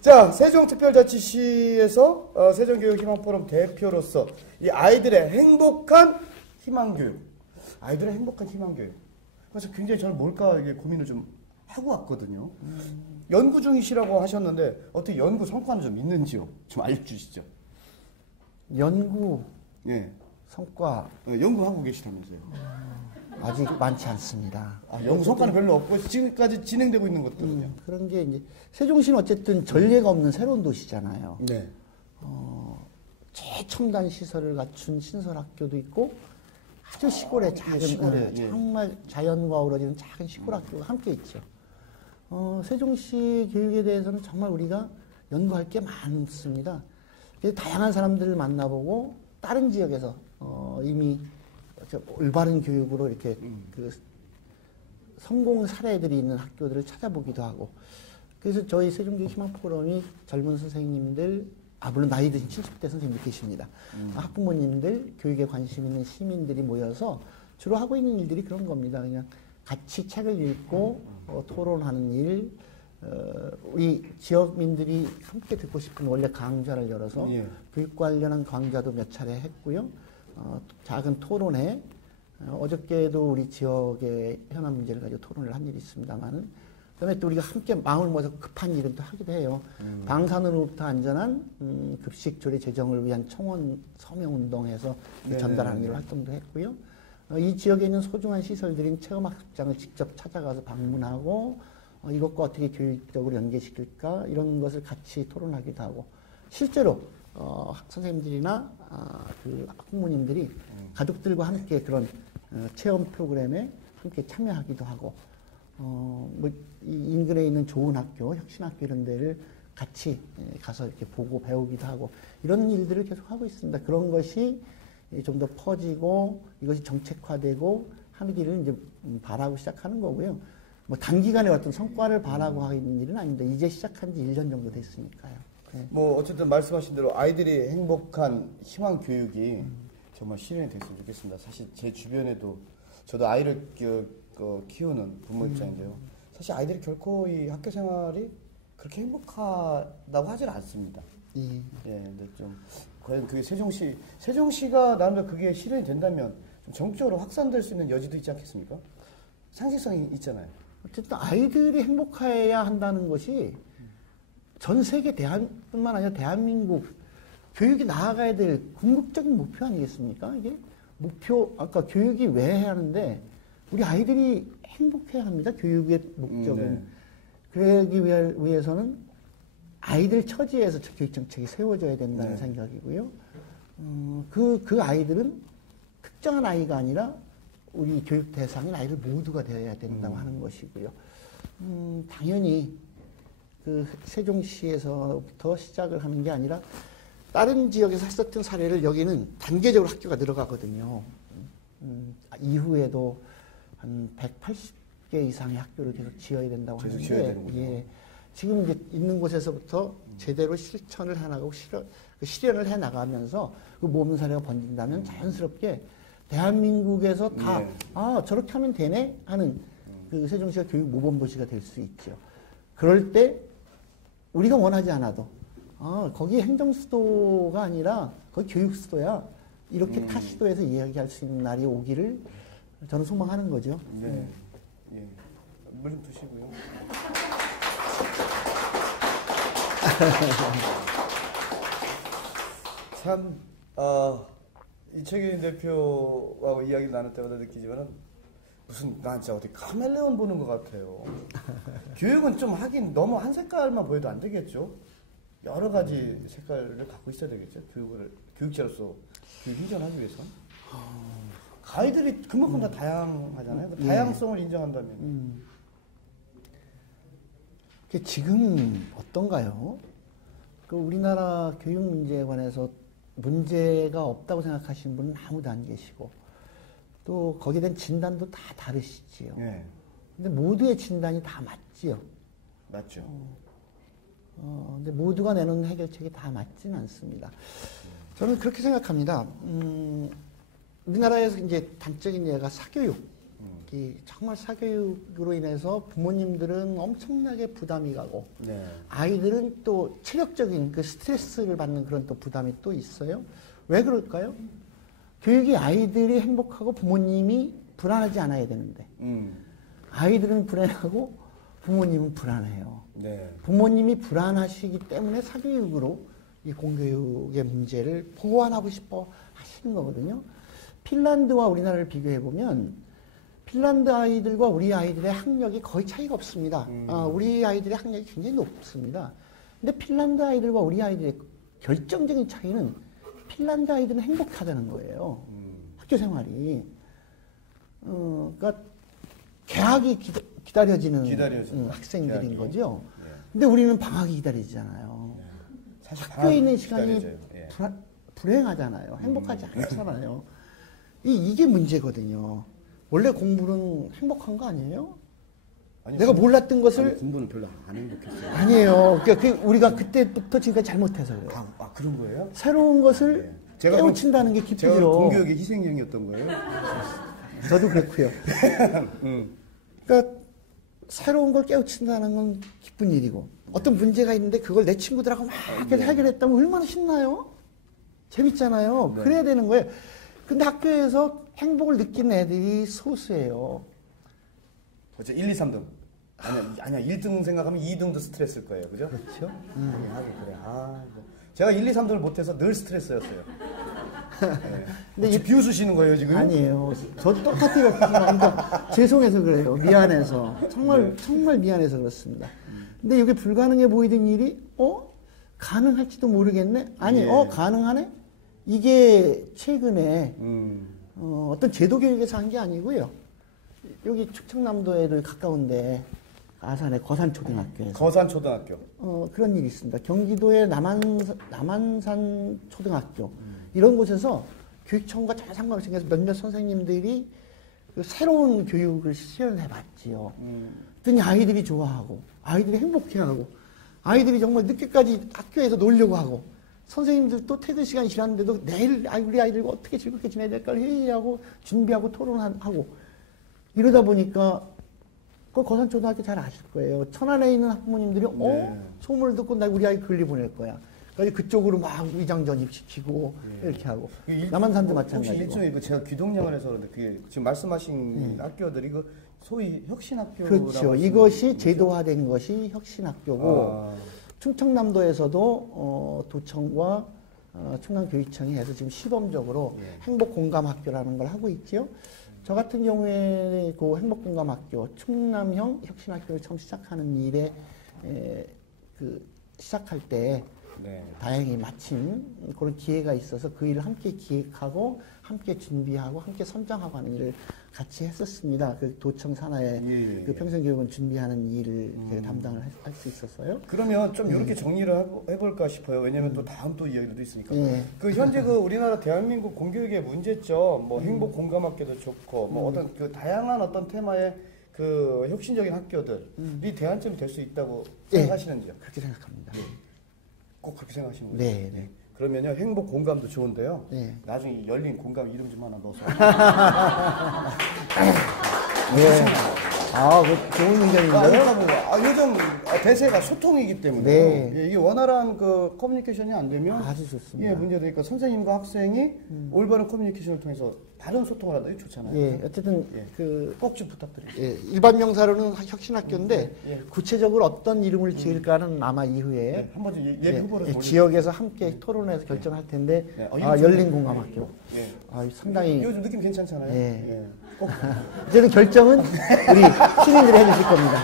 자, 세종특별자치시에서 세종교육희망포럼 대표로서 이 아이들의 행복한 희망교육. 아이들의 행복한 희망교육. 그래서 굉장히 저는 뭘까 이게 고민을 좀 하고 왔거든요. 연구 중이시라고 하셨는데 어떻게 연구 성과는 좀 있는지요? 좀 알려주시죠. 연구 성과 연구하고 계시다면서요? 아직 많지 않습니다. 연구 성과는 별로 없고 지금까지 진행되고 있는 것들은요? 그런 게 이제 세종시는 어쨌든 전례가 없는 새로운 도시잖아요. 최첨단 시설을 갖춘 신설학교도 있고 아주 시골에 작은 정말 자연과 어우러지는 작은 시골 학교가 함께 있죠. 세종시 교육에 대해서는 정말 우리가 연구할 게 많습니다. 그래서 다양한 사람들을 만나보고 다른 지역에서 이미 올바른 교육으로 이렇게 그 성공 사례들이 있는 학교들을 찾아보기도 하고 그래서 저희 세종교육희망포럼이 젊은 선생님들 물론 나이 드신 70대 선생님들 계십니다. 학부모님들, 교육에 관심 있는 시민들이 모여서 주로 하고 있는 일들이 그런 겁니다. 그냥 같이 책을 읽고 토론하는 일, 우리 지역민들이 함께 듣고 싶은 원래 강좌를 열어서 교육 관련한 강좌도 몇 차례 했고요. 작은 토론회, 어저께도 우리 지역의 현안 문제를 가지고 토론을 한 일이 있습니다만은 그다음에 또 우리가 함께 마음을 모아서 급한 일은 또 하기도 해요. 방사능으로부터 안전한 급식 조리 제정을 위한 청원 서명 운동에서 전달하는 일 활동도 했고요. 이 지역에 있는 소중한 시설들인 체험학습장을 직접 찾아가서 방문하고 이것과 어떻게 교육적으로 연계시킬까 이런 것을 같이 토론하기도 하고 실제로 선생님들이나 그 학부모님들이 가족들과 함께 그런 체험 프로그램에 함께 참여하기도 하고 이 인근에 있는 좋은 학교, 혁신학교 이런 데를 같이 가서 이렇게 보고 배우기도 하고 이런 일들을 계속 하고 있습니다. 그런 것이 좀 더 퍼지고 이것이 정책화되고 하기를 이제 바라고 시작하는 거고요. 뭐 단기간에 어떤 성과를 바라고 하는 일은 아닙니다. 이제 시작한 지 1년 정도 됐으니까요. 뭐 어쨌든 말씀하신 대로 아이들이 행복한 희망 교육이 정말 실현이 됐으면 좋겠습니다. 사실 제 주변에도 저도 아이를 키우는 부모 입장인데요. 사실 아이들이 결코 이 학교 생활이 그렇게 행복하다고 하질 않습니다. 근데 좀 과연 그게 세종시가 나름대로 그게 실현이 된다면 좀 전국적으로 확산될 수 있는 여지도 있지 않겠습니까? 상식성이 있잖아요. 어쨌든 아이들이 행복해야 한다는 것이 전 세계 뿐만 아니라 대한민국 교육이 나아가야 될 궁극적인 목표 아니겠습니까? 이게 목표 아까 교육이 왜 해야 하는데 우리 아이들이 행복해야 합니다. 교육의 목적은. 그러기 위해서는 아이들 처지에서 교육 정책이 세워져야 된다는 생각이고요. 그 아이들은 특정한 아이가 아니라 우리 교육 대상인 아이들 모두가 되어야 된다고 하는 것이고요. 당연히 그 세종시에서부터 시작을 하는 게 아니라 다른 지역에서 했었던 사례를 여기는 단계적으로 학교가 들어가거든요. 이후에도 한 180개 이상의 학교를 계속 지어야 된다고 하는데, 예, 지금 이제 있는 곳에서부터 제대로 실천을 해나가고 실현을 해나가면서 그 모범 사례가 번진다면 자연스럽게 대한민국에서 다, 네. 아, 저렇게 하면 되네? 하는 그 세종시가 교육 모범 도시가 될 수 있죠. 그럴 때 우리가 원하지 않아도, 아, 거기 행정수도가 아니라 거기 교육수도야. 이렇게 타 시도에서 이야기할 수 있는 날이 오기를 저는 소망하는 거죠. 네. 예. 물 좀 드시고요. 참, 이채균 대표하고 이야기를 나눌 때마다 느끼지만은 무슨 난 진짜 어디 카멜레온 보는 것 같아요. 교육은 좀 하긴 너무 한 색깔만 보여도 안 되겠죠. 여러 가지 색깔을 갖고 있어야 되겠죠. 교육자로서 교육 행정을 하기 위해서. 아이들이 그만큼 다 다양하잖아요. 그 다양성을 인정한다면. 지금 어떤가요? 그 우리나라 교육 문제에 관해서 문제가 없다고 생각하시는 분은 아무도 안 계시고, 또 거기에 대한 진단도 다 다르시지요. 네. 근데 모두의 진단이 다 맞지요. 맞죠. 근데 모두가 내놓는 해결책이 다 맞지는 않습니다. 저는 그렇게 생각합니다. 우리나라에서 이제 단적인 예가 사교육. 정말 사교육으로 인해서 부모님들은 엄청나게 부담이 가고, 네. 아이들은 또 체력적인 그 스트레스를 받는 그런 또 부담이 또 있어요. 왜 그럴까요? 교육이 아이들이 행복하고 부모님이 불안하지 않아야 되는데, 아이들은 불안하고 부모님은 불안해요. 네. 부모님이 불안하시기 때문에 사교육으로 이 공교육의 문제를 보완하고 싶어 하시는 거거든요. 핀란드와 우리나라를 비교해 보면 핀란드 아이들과 우리 아이들의 학력이 거의 차이가 없습니다. 우리 아이들의 학력이 굉장히 높습니다. 근데 핀란드 아이들과 우리 아이들의 결정적인 차이는 핀란드 아이들은 행복하다는 거예요. 학교 생활이. 그러니까 개학이 기다려지는 학생들인 개학이. 거죠. 예. 근데 우리는 방학이 기다려지잖아요. 예. 사실 학교에 있는 시간이 예. 불행하잖아요. 행복하지 않잖아요. 이게 문제거든요. 원래 공부는 행복한 거 아니에요? 아니, 내가 몰랐던 것을. 아니, 공부는 별로 안 행복했어요. 아니에요. 그러니까 우리가 그때부터 지금까지 잘못해서 그래요. 그런 거예요? 새로운 것을 깨우친다는 게 기쁘죠. 제가 공교육의 희생양이었던 거예요? 저도 그렇고요. 그러니까 새로운 걸 깨우친다는 건 기쁜 일이고, 어떤 문제가 있는데 그걸 내 친구들하고 막 해결했다면 얼마나 신나요? 재밌잖아요. 네. 그래야 되는 거예요. 근데 학교에서 행복을 느끼는 애들이 소수예요. 그렇죠. 1, 2, 3등. 아니야. 1등 생각하면 2등도 스트레스일 거예요. 그죠? 그렇죠. 그래. 제가 1, 2, 3등을 못해서 늘 스트레스였어요. 네. 근데 비웃으시는 거예요, 지금? 아니에요. 저도 똑같아요. 그러니까 죄송해서 그래요. 미안해서. 정말 미안해서 그렇습니다. 근데 이게 불가능해 보이던 일이, 가능할지도 모르겠네? 아니, 가능하네? 이게 최근에, 어떤 제도 교육에서 한 게 아니고요. 여기 충청남도에를 가까운데, 아산의 거산초등학교에서. 거산초등학교. 그런 일이 있습니다. 경기도의 남한산 초등학교. 이런 곳에서 교육청과 전혀 상관없이 몇몇 선생님들이 그 새로운 교육을 실현해 봤지요. 그랬더니 아이들이 좋아하고, 아이들이 행복해하고, 아이들이 정말 늦게까지 학교에서 놀려고 하고, 선생님들도 퇴근 시간 지났는데도 내일 우리 아이들과 어떻게 즐겁게 지내야 될까 회의하고 준비하고 토론하고, 이러다 보니까 그 거산초등학교 잘 아실 거예요. 천안에 있는 학부모님들이 소문을 듣고 나 우리 아이 글리 보낼 거야. 그래서 그쪽으로 막 위장전입시키고 이렇게 하고. 남한산도 마찬가지고. 혹시 일종의 제가 귀동냥을 해서 그런데 그게 지금 말씀하신 학교들이 그 소위 혁신학교라고. 그렇죠. 이것이 제도화된 것이 혁신학교고, 충청남도에서도 도청과 충남교육청이 해서 지금 시범적으로 행복공감학교라는 걸 하고 있죠. 저 같은 경우에 그 행복공감학교, 충남형 혁신학교를 처음 시작하는 일에 시작할 때 네. 다행히 마침 그런 기회가 있어서 그 일을 함께 기획하고 함께 준비하고 함께 선정하고 하는 일을 같이 했었습니다. 그 도청 산하의 예. 그 평생교육원 준비하는 일을 제가 담당을 할 수 있었어요. 그러면 좀 이렇게 정리를 해볼까 싶어요. 왜냐면 또 다음 또 이야기도 있으니까. 예. 그 현재 그 우리나라 대한민국 공교육의 문제점, 뭐 행복 공감학교도 좋고, 뭐 어떤 그 다양한 어떤 테마의 그 혁신적인 학교들이 대안점이 될 수 있다고 예. 생각하시는지요? 그렇게 생각합니다. 꼭 그렇게 생각하시는 거예요? 네, 네. 그러면요, 행복 공감도 좋은데요. 네. 나중에 이 열린 공감 이름 좀 하나 넣어서. 네. 아, 그 좋은 의견인데요. 요즘 대세가 소통이기 때문에 네. 예, 이게 원활한 그 커뮤니케이션이 안 되면 아주 좋습니다. 예, 문제되니까 선생님과 학생이 올바른 커뮤니케이션을 통해서 바른 소통을 한다. 이거 좋잖아요. 예, 어쨌든 예. 그 꼭 좀 부탁드립니다. 예, 일반 명사로는 혁신학교인데 예. 구체적으로 어떤 이름을 지을까는 아마 이후에 네, 한번 좀 예비 후보를 예, 지역에서 함께 토론해서 결정할 텐데 네. 열린 공감학교 예. 상당히 요즘 느낌 괜찮잖아요. 예. 꼭 이제는 결정은 우리 시민들이 해주실 겁니다.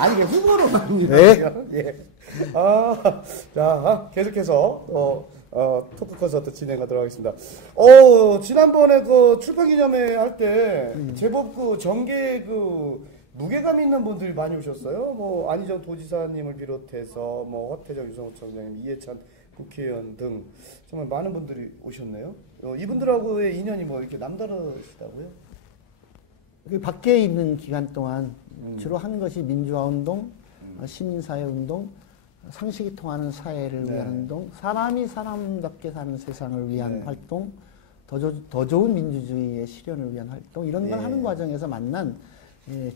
아니 이게 후보로 갑니다. 네. 예. 자 계속해서 토크 콘서트 진행하도록 하겠습니다. 지난번에 그 출판 기념회 할 때 제법 그 정계 그 무게감 있는 분들이 많이 오셨어요. 뭐 안희정 도지사님을 비롯해서 뭐 허태정 유성호 청장님, 이해찬 국회의원 등 정말 많은 분들이 오셨네요. 이분들하고의 인연이 뭐 이렇게 남다르시다고요? 그 밖에 있는 기간 동안 주로 하는 것이 민주화운동, 시민사회운동, 상식이 통하는 사회를 네. 위한 운동, 사람이 사람답게 사는 세상을 위한 네. 활동, 더 좋은 민주주의의 실현을 위한 활동 이런 걸 네. 하는 과정에서 만난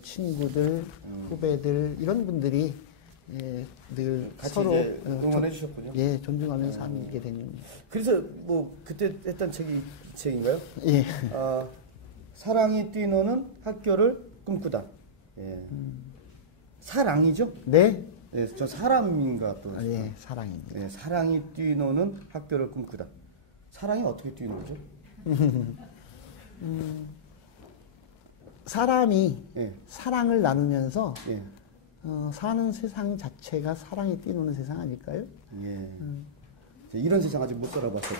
친구들, 후배들 이런 분들이 늘 같이 서로 이제 응원해 주셨군요. 예, 존중하는 삶이 있게 된. 그래서 뭐 그때 했던 책이 이 책인가요? 예. 사랑이 뛰노는 학교를 꿈꾸다. 예. 사랑이죠? 네. 예, 저 사람인가 또. 예, 사랑입니다. 예, 사랑이 뛰노는 학교를 꿈꾸다. 사랑이 어떻게 뛰노죠? 사람이 예. 사랑을 나누면서 예. 사는 세상 자체가 사랑이 뛰노는 세상 아닐까요? 예. 이런 세상 아직 못 살아봤어요.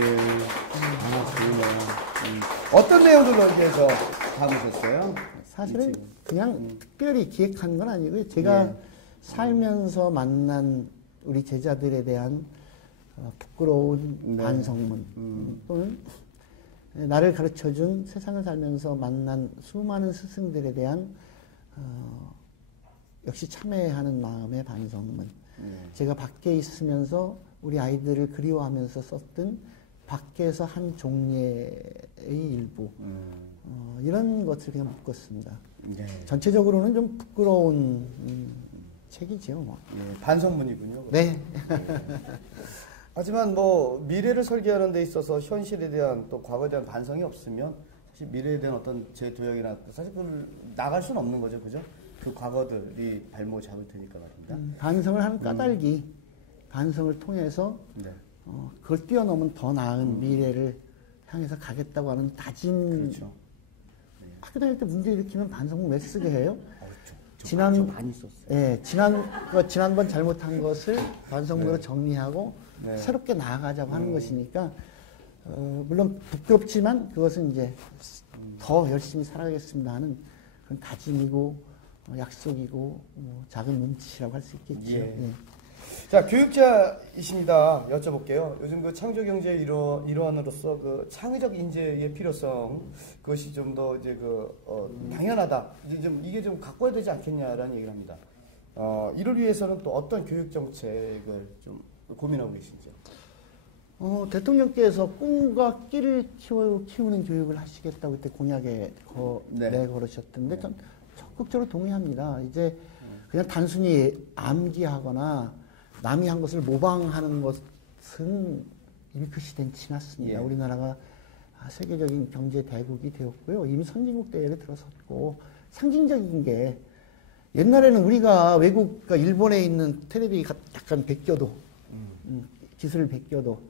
예. 좋네요. 어떤 내용들로 이렇게 해서 담으셨어요? 사실은 그냥 특별히 기획한 건 아니고요. 제가 예. 살면서 만난 우리 제자들에 대한 부끄러운 네. 반성문 또는 나를 가르쳐준 세상을 살면서 만난 수많은 스승들에 대한 역시 참회하는 마음의 반성문. 제가 밖에 있으면서 우리 아이들을 그리워하면서 썼던 밖에서 한 종례의 일부 이런 것을 그냥 묶었습니다. 예. 전체적으로는 좀 부끄러운 책이죠. 뭐. 예, 반성문이군요. 네. 하지만 뭐 미래를 설계하는 데 있어서 현실에 대한 또 과거에 대한 반성이 없으면 사실 미래에 대한 어떤 제도약이나 사실 그걸 나갈 수는 없는 거죠, 그죠? 그 과거들이 발목을 잡을 테니까 말입니다. 반성을 하는 까닭이 반성을 통해서 네. 그걸 뛰어넘은 더 나은 미래를 향해서 가겠다고 하는 다짐. 그렇죠. 학교 다닐 때 문제 일으키면 반성문 왜 쓰게 해요? 좀 많이 썼어요. 예, 지난번 잘못한 것을 반성문으로 네. 정리하고 네. 새롭게 나아가자고 하는 것이니까 물론 부끄럽지만 그것은 이제 더 열심히 살아가겠습니다 하는 그런 다짐이고 약속이고 작은 몸짓이라고 할 수 있겠죠. 예. 예. 자, 교육자이십니다. 여쭤볼게요. 요즘 그 창조경제의 일환으로서 그 창의적 인재의 필요성, 그것이 좀 더 이제 당연하다. 이게 좀 갖고야 되지 않겠냐라는 얘기를 합니다. 이를 위해서는 또 어떤 교육정책을 좀 고민하고 계신지요? 대통령께서 꿈과 끼를 키우는 교육을 하시겠다고 그때 공약에 내걸으셨던데 전 적극적으로 동의합니다. 이제 그냥 단순히 암기하거나 남이 한 것을 모방하는 것은 이미 그 시대는 지났습니다. 예. 우리나라가 세계적인 경제 대국이 되었고요. 이미 선진국 대열에 들어섰고 상징적인 게 옛날에는 우리가 외국, 그러니까 일본에 있는 텔레비 약간 베껴도 기술을 베껴도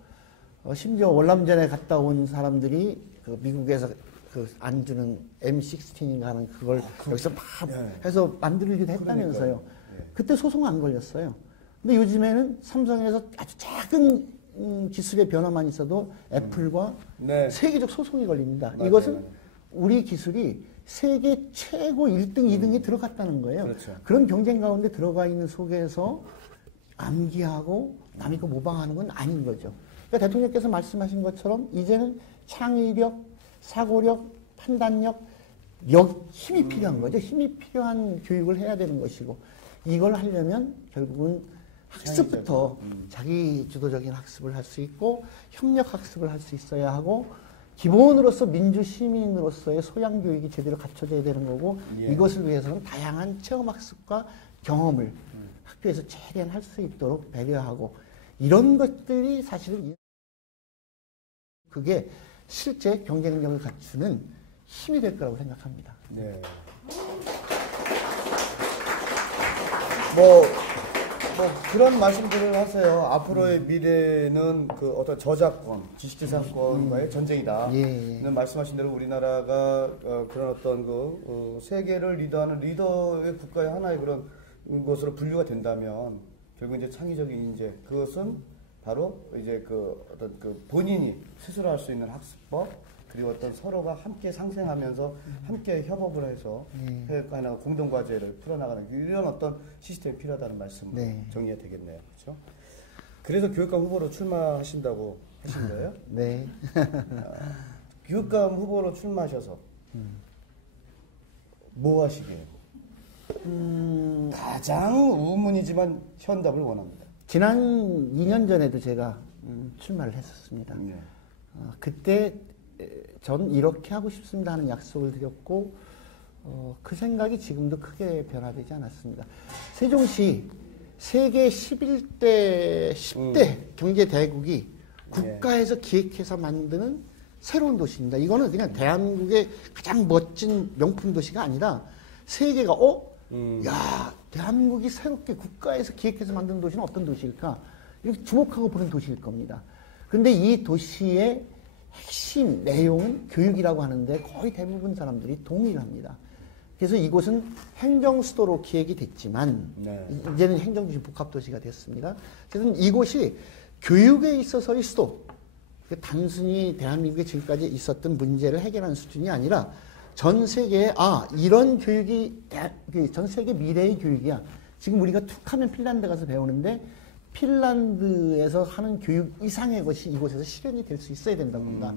심지어 월남전에 갔다 온 사람들이 그 미국에서 그 안 주는 M16인가 하는 그걸 여기서 막 해서 만들기도 했다면서요. 그때 소송 안 걸렸어요. 근데 요즘에는 삼성에서 아주 작은 기술의 변화만 있어도 애플과 네. 세계적 소송이 걸립니다. 맞아요. 이것은 우리 기술이 세계 최고 1등, 2등에 들어갔다는 거예요. 그렇죠. 그런 경쟁 가운데 들어가 있는 속에서 암기하고 남이 거 모방하는 건 아닌 거죠. 그러니까 대통령께서 말씀하신 것처럼 이제는 창의력, 사고력, 판단력, 힘이 필요한 거죠. 힘이 필요한 교육을 해야 되는 것이고 이걸 하려면 결국은 학습부터 자기 주도적인 학습을 할 수 있고 협력 학습을 할 수 있어야 하고 기본으로서 민주 시민으로서의 소양 교육이 제대로 갖춰져야 되는 거고 이것을 위해서는 다양한 체험 학습과 경험을 학교에서 최대한 할 수 있도록 배려하고 이런 것들이 사실은 그게 실제 경쟁력을 갖추는 힘이 될 거라고 생각합니다. 네. 뭐 그런 말씀들을 하세요. 앞으로의 미래는 그 어떤 저작권, 지식재산권과의 전쟁이다. 는 말씀하신 대로 우리나라가 그런 어떤 세계를 리더하는 리더의 국가의 하나의 그런 것으로 분류가 된다면 결국 이제 창의적인 인재 그것은 바로 이제 어떤 본인이 스스로 할 수 있는 학습법 그리고 어떤 서로가 함께 상생하면서 함께 협업을 해서 하나 공동 과제를 풀어나가는 이런 어떤 시스템이 필요하다는 말씀으로 정리가 되겠네요. 그렇죠? 그래서 교육감 후보로 출마하신다고 하신 거예요? 네. 교육감 후보로 출마하셔서 뭐 하시게요? 가장 우문이지만 현답을 원합니다. 지난 2년 전에도 제가 출마를 했었습니다. 그때 전 이렇게 하고 싶습니다 하는 약속을 드렸고 그 생각이 지금도 크게 변화되지 않았습니다. 세종시 세계 11대, 10대 경제대국이 국가에서 기획해서 만드는 새로운 도시입니다. 이거는 그냥 대한민국의 가장 멋진 명품 도시가 아니라 세계가 야, 대한민국이 새롭게 국가에서 기획해서 만든 도시는 어떤 도시일까? 이렇게 주목하고 보는 도시일 겁니다. 그런데 이 도시의 핵심 내용은 교육이라고 하는데 거의 대부분 사람들이 동의합니다. 그래서 이곳은 행정수도로 기획이 됐지만 이제는 행정도시 복합도시가 됐습니다. 그래서 이곳이 교육에 있어서의 수도, 단순히 대한민국에 지금까지 있었던 문제를 해결하는 수준이 아니라 전 세계에 이런 교육이 전 세계 미래의 교육이야. 지금 우리가 툭하면 핀란드 가서 배우는데 핀란드에서 하는 교육 이상의 것이 이곳에서 실현이 될 수 있어야 된다고 합니다.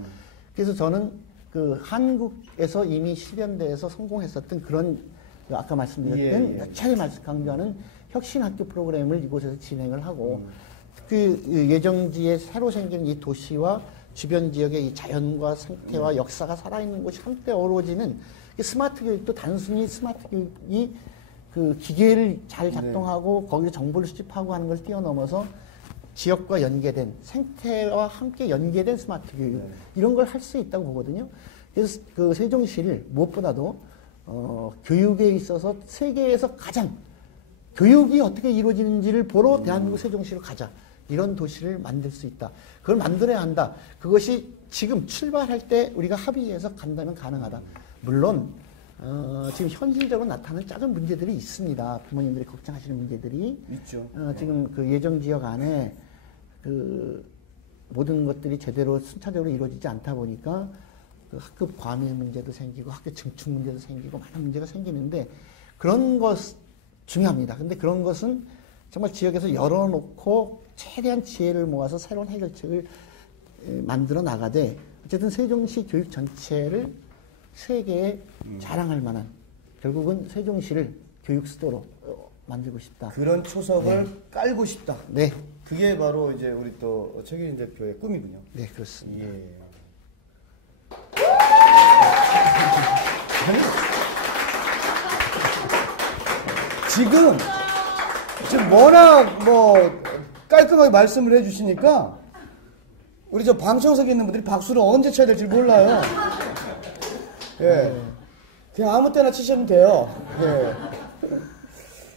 그래서 저는 한국에서 이미 실현돼서 성공했었던 그런 아까 말씀드렸던 몇 차례 강조하는 혁신학교 프로그램을 이곳에서 진행을 하고 예정지에 새로 생긴 이 도시와 주변 지역의 이 자연과 생태와 역사가 살아있는 곳이 한때 어우러지는 스마트 교육도 단순히 스마트 교육이 기계를 잘 작동하고 거기서 정보를 수집하고 하는 걸 뛰어넘어서 지역과 연계된 생태와 함께 연계된 스마트 교육 이런 걸 할 수 있다고 보거든요. 그래서 세종시를 무엇보다도 교육에 있어서 세계에서 가장 교육이 어떻게 이루어지는지를 보러 대한민국 세종시로 가자. 이런 도시를 만들 수 있다. 그걸 만들어야 한다. 그것이 지금 출발할 때 우리가 합의해서 간다면 가능하다. 물론 지금 현실적으로 나타나는 작은 문제들이 있습니다. 부모님들이 걱정하시는 문제들이 있죠. 지금 예정 지역 안에 모든 것들이 제대로 순차적으로 이루어지지 않다 보니까 학급 과밀 문제도 생기고 학교 증축 문제도 생기고 많은 문제가 생기는데 그런 것 중요합니다. 근데 그런 것은 정말 지역에서 열어놓고 최대한 지혜를 모아서 새로운 해결책을 만들어 나가되 어쨌든 세종시 교육 전체를 세계에 자랑할 만한 결국은 세종시를 교육 수도로 만들고 싶다. 그런 초석을 깔고 싶다. 네. 그게 바로 이제 우리 또 최규진 대표의 꿈이군요. 네, 그렇습니다. 지금 워낙 깔끔하게 말씀을 해주시니까 우리 방청석에 있는 분들이 박수를 언제 쳐야 될지 몰라요. 그냥 아무 때나 치시면 돼요.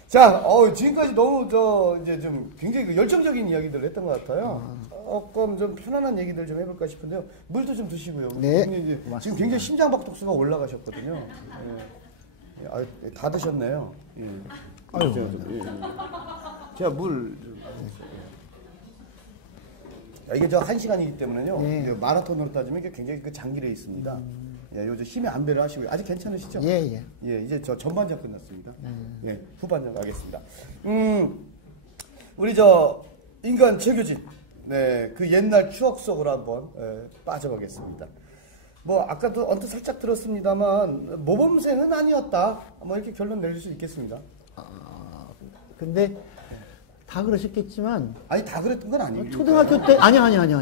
자, 지금까지 너무 이제 좀 굉장히 열정적인 이야기들을 했던 것 같아요. 조금 좀 편안한 얘기들 좀 해볼까 싶은데요. 물도 좀 드시고요. 네. 지금 굉장히 심장박동수가 올라가셨거든요. 아, 다 드셨네요. 예. 아유. 제가 물. 이게 저 1시간이기 때문에요. 예. 마라톤으로 따지면 이게 굉장히 그 장기레 있습니다. 예, 요즘 힘의 안배를 하시고요. 아직 괜찮으시죠? 예. 예, 이제 저 전반전 끝났습니다. 예, 후반전 가겠습니다. 우리 저 인간 최규진, 네, 그 옛날 추억 속으로 한번 빠져가겠습니다. 뭐 아까도 언뜻 살짝 들었습니다만 모범생은 아니었다. 뭐 이렇게 결론 내릴 수 있겠습니다. 근데 다 그러셨겠지만 아니 다 그랬던 건 아니에요. 초등학교 때 아니.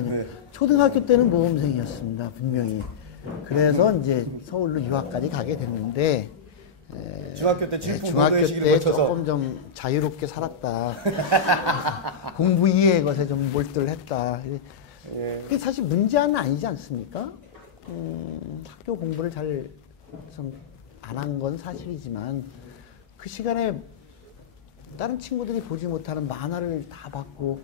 네. 초등학교 때는 모범생이었습니다. 분명히. 그래서 이제 서울로 유학까지 가게 됐는데 중학교 때 질풍 중학교 노도의 시기를 때 거쳐서 조금 좀 자유롭게 살았다. 공부 이외의 것에 좀 몰두를 했다. 예. 그게 사실 문제는 아니지 않습니까? 학교 공부를 잘 안 한 건 사실이지만 그 시간에 다른 친구들이 보지 못하는 만화를 다 받고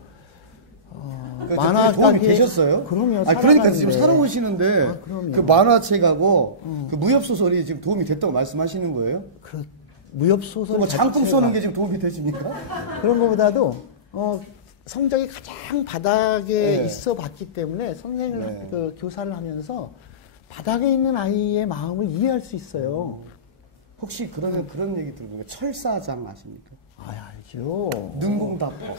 만화 도움이 되셨어요? 그럼요. 아 그러니까 지금 살아오시는데 그럼요. 그 만화책하고 그 무협 소설이 지금 도움이 됐다고 말씀하시는 거예요? 무협 소설 뭐 장품 쏘는 게 지금 도움이 되십니까? 그런 것보다도 성적이 가장 바닥에 네. 있어 봤기 때문에 선생을 네. 그 교사를 하면서 바닥에 있는 아이의 마음을 이해할 수 있어요. 혹시 그러면 그런 얘기 들어보니까 철사장 아십니까? 알죠. 능공답법.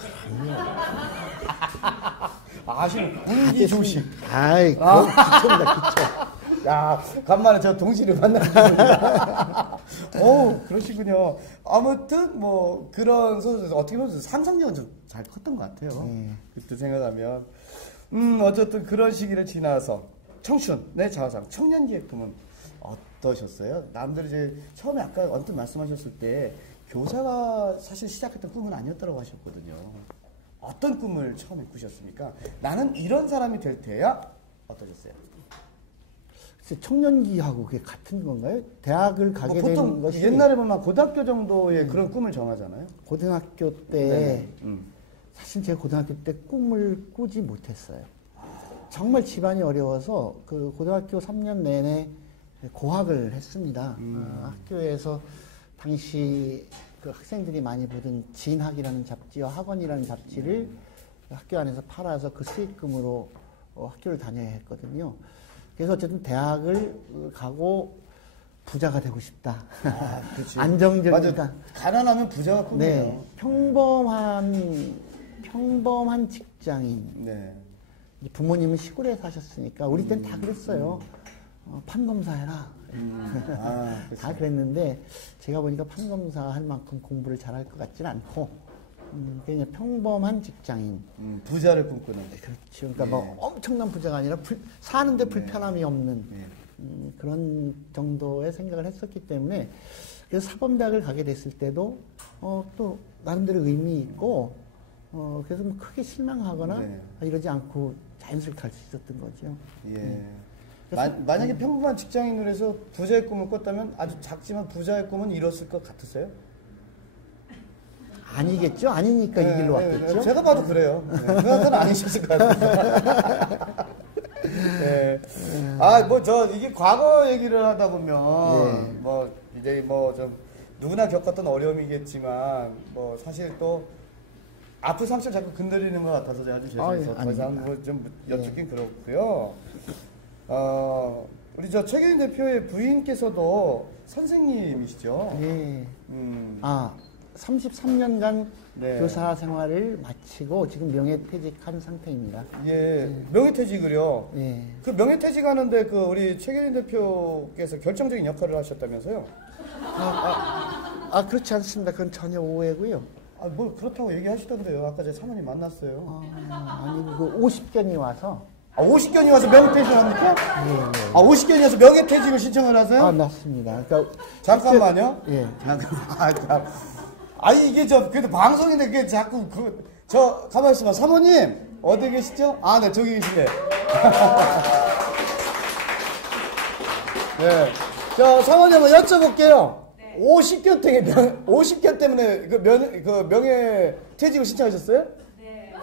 아시는 분기 조식. 아이, 그건 기초입니다, 기초. 야, 간만에 저 동시를 만났습니다. 오, 그러시군요. 아무튼 뭐 그런 소설 어떻게 보면 상상력은 좀 잘 컸던 것 같아요. 그때 생각하면 어쨌든 그런 시기를 지나서 청춘의 자화상 청년기의 꿈은 어떠셨어요? 남들이 이제 처음에 아까 언뜻 말씀하셨을 때 교사가 사실 시작했던 꿈은 아니었다고 하셨거든요. 어떤 꿈을 처음에 꾸셨습니까? 나는 이런 사람이 될 테야 어떠셨어요? 청년기하고 그게 같은 건가요? 대학을 가게 되는 보통 것이 옛날에 보면 고등학교 정도의 그런 꿈을 정하잖아요. 고등학교 때 네네. 사실 제가 고등학교 때 꿈을 꾸지 못했어요. 정말 집안이 어려워서 그 고등학교 3년 내내 고학을 했습니다. 학교에서 당시 그 학생들이 많이 보던 진학이라는 잡지와 학원이라는 잡지를 학교 안에서 팔아서 그 수익금으로 학교를 다녀야 했거든요. 그래서 어쨌든 대학을 가고 부자가 되고 싶다. 안정적이다. 맞아. 가난하면 부자가 꿈이에요. 네, 평범한 직장인. 네. 부모님은 시골에 사셨으니까 우리 때는 다 그랬어요. 판검사 해라. 다 그랬는데 제가 보니까 판검사 할 만큼 공부를 잘할 것 같지는 않고 그냥 평범한 직장인. 부자를 꿈꾸는. 그렇죠. 그러니까 뭐 엄청난 부자가 아니라 사는데 불편함이 없는 그런 정도의 생각을 했었기 때문에 그래서 사범대학을 가게 됐을 때도 또 나름대로 의미 있고 그래서 뭐 크게 실망하거나 이러지 않고 자연스럽게 갈 수 있었던 거죠. 예. 만약에 평범한 직장인으로 해서 부자의 꿈을 꿨다면 아주 작지만 부자의 꿈은 이뤘을 것 같으세요? 아니겠죠? 아니니까 이 길로 왔겠죠? 제가 봐도 그래요. 그건 아니셨을 것 같아요. 네. 이게 과거 얘기를 하다 보면, 이제 좀, 누구나 겪었던 어려움이겠지만, 사실 또, 앞으로 상처를 자꾸 건드리는 것 같아서 제가 좀 죄송해서 더 이상 좀 여쭙긴 그렇고요. 우리 최규진 대표의 부인께서도 선생님이시죠? 네. 33년간 교사 생활을 마치고 지금 명예퇴직한 상태입니다. 예, 명예퇴직을요? 예. 그 명예퇴직하는데 우리 최규진 대표께서 결정적인 역할을 하셨다면서요? 그렇지 않습니다. 그건 전혀 오해고요. 그렇다고 얘기하시던데요. 아까 제 사모님 만났어요. 아니, 50견이 와서. 50견이 와서 명예퇴직을 합니까? 네. 50견이 와서 명예퇴직을 신청을 하세요? 맞습니다. 그러니까 잠깐만요. 예. 잠깐만. 이게 그래도 방송인데 그게 자꾸 가만히 있어봐. 사모님, 어디 계시죠? 네, 저기 계시네. 네. 사모님 한번 여쭤볼게요. 50견 때문에 명예 퇴직을 신청하셨어요? 네.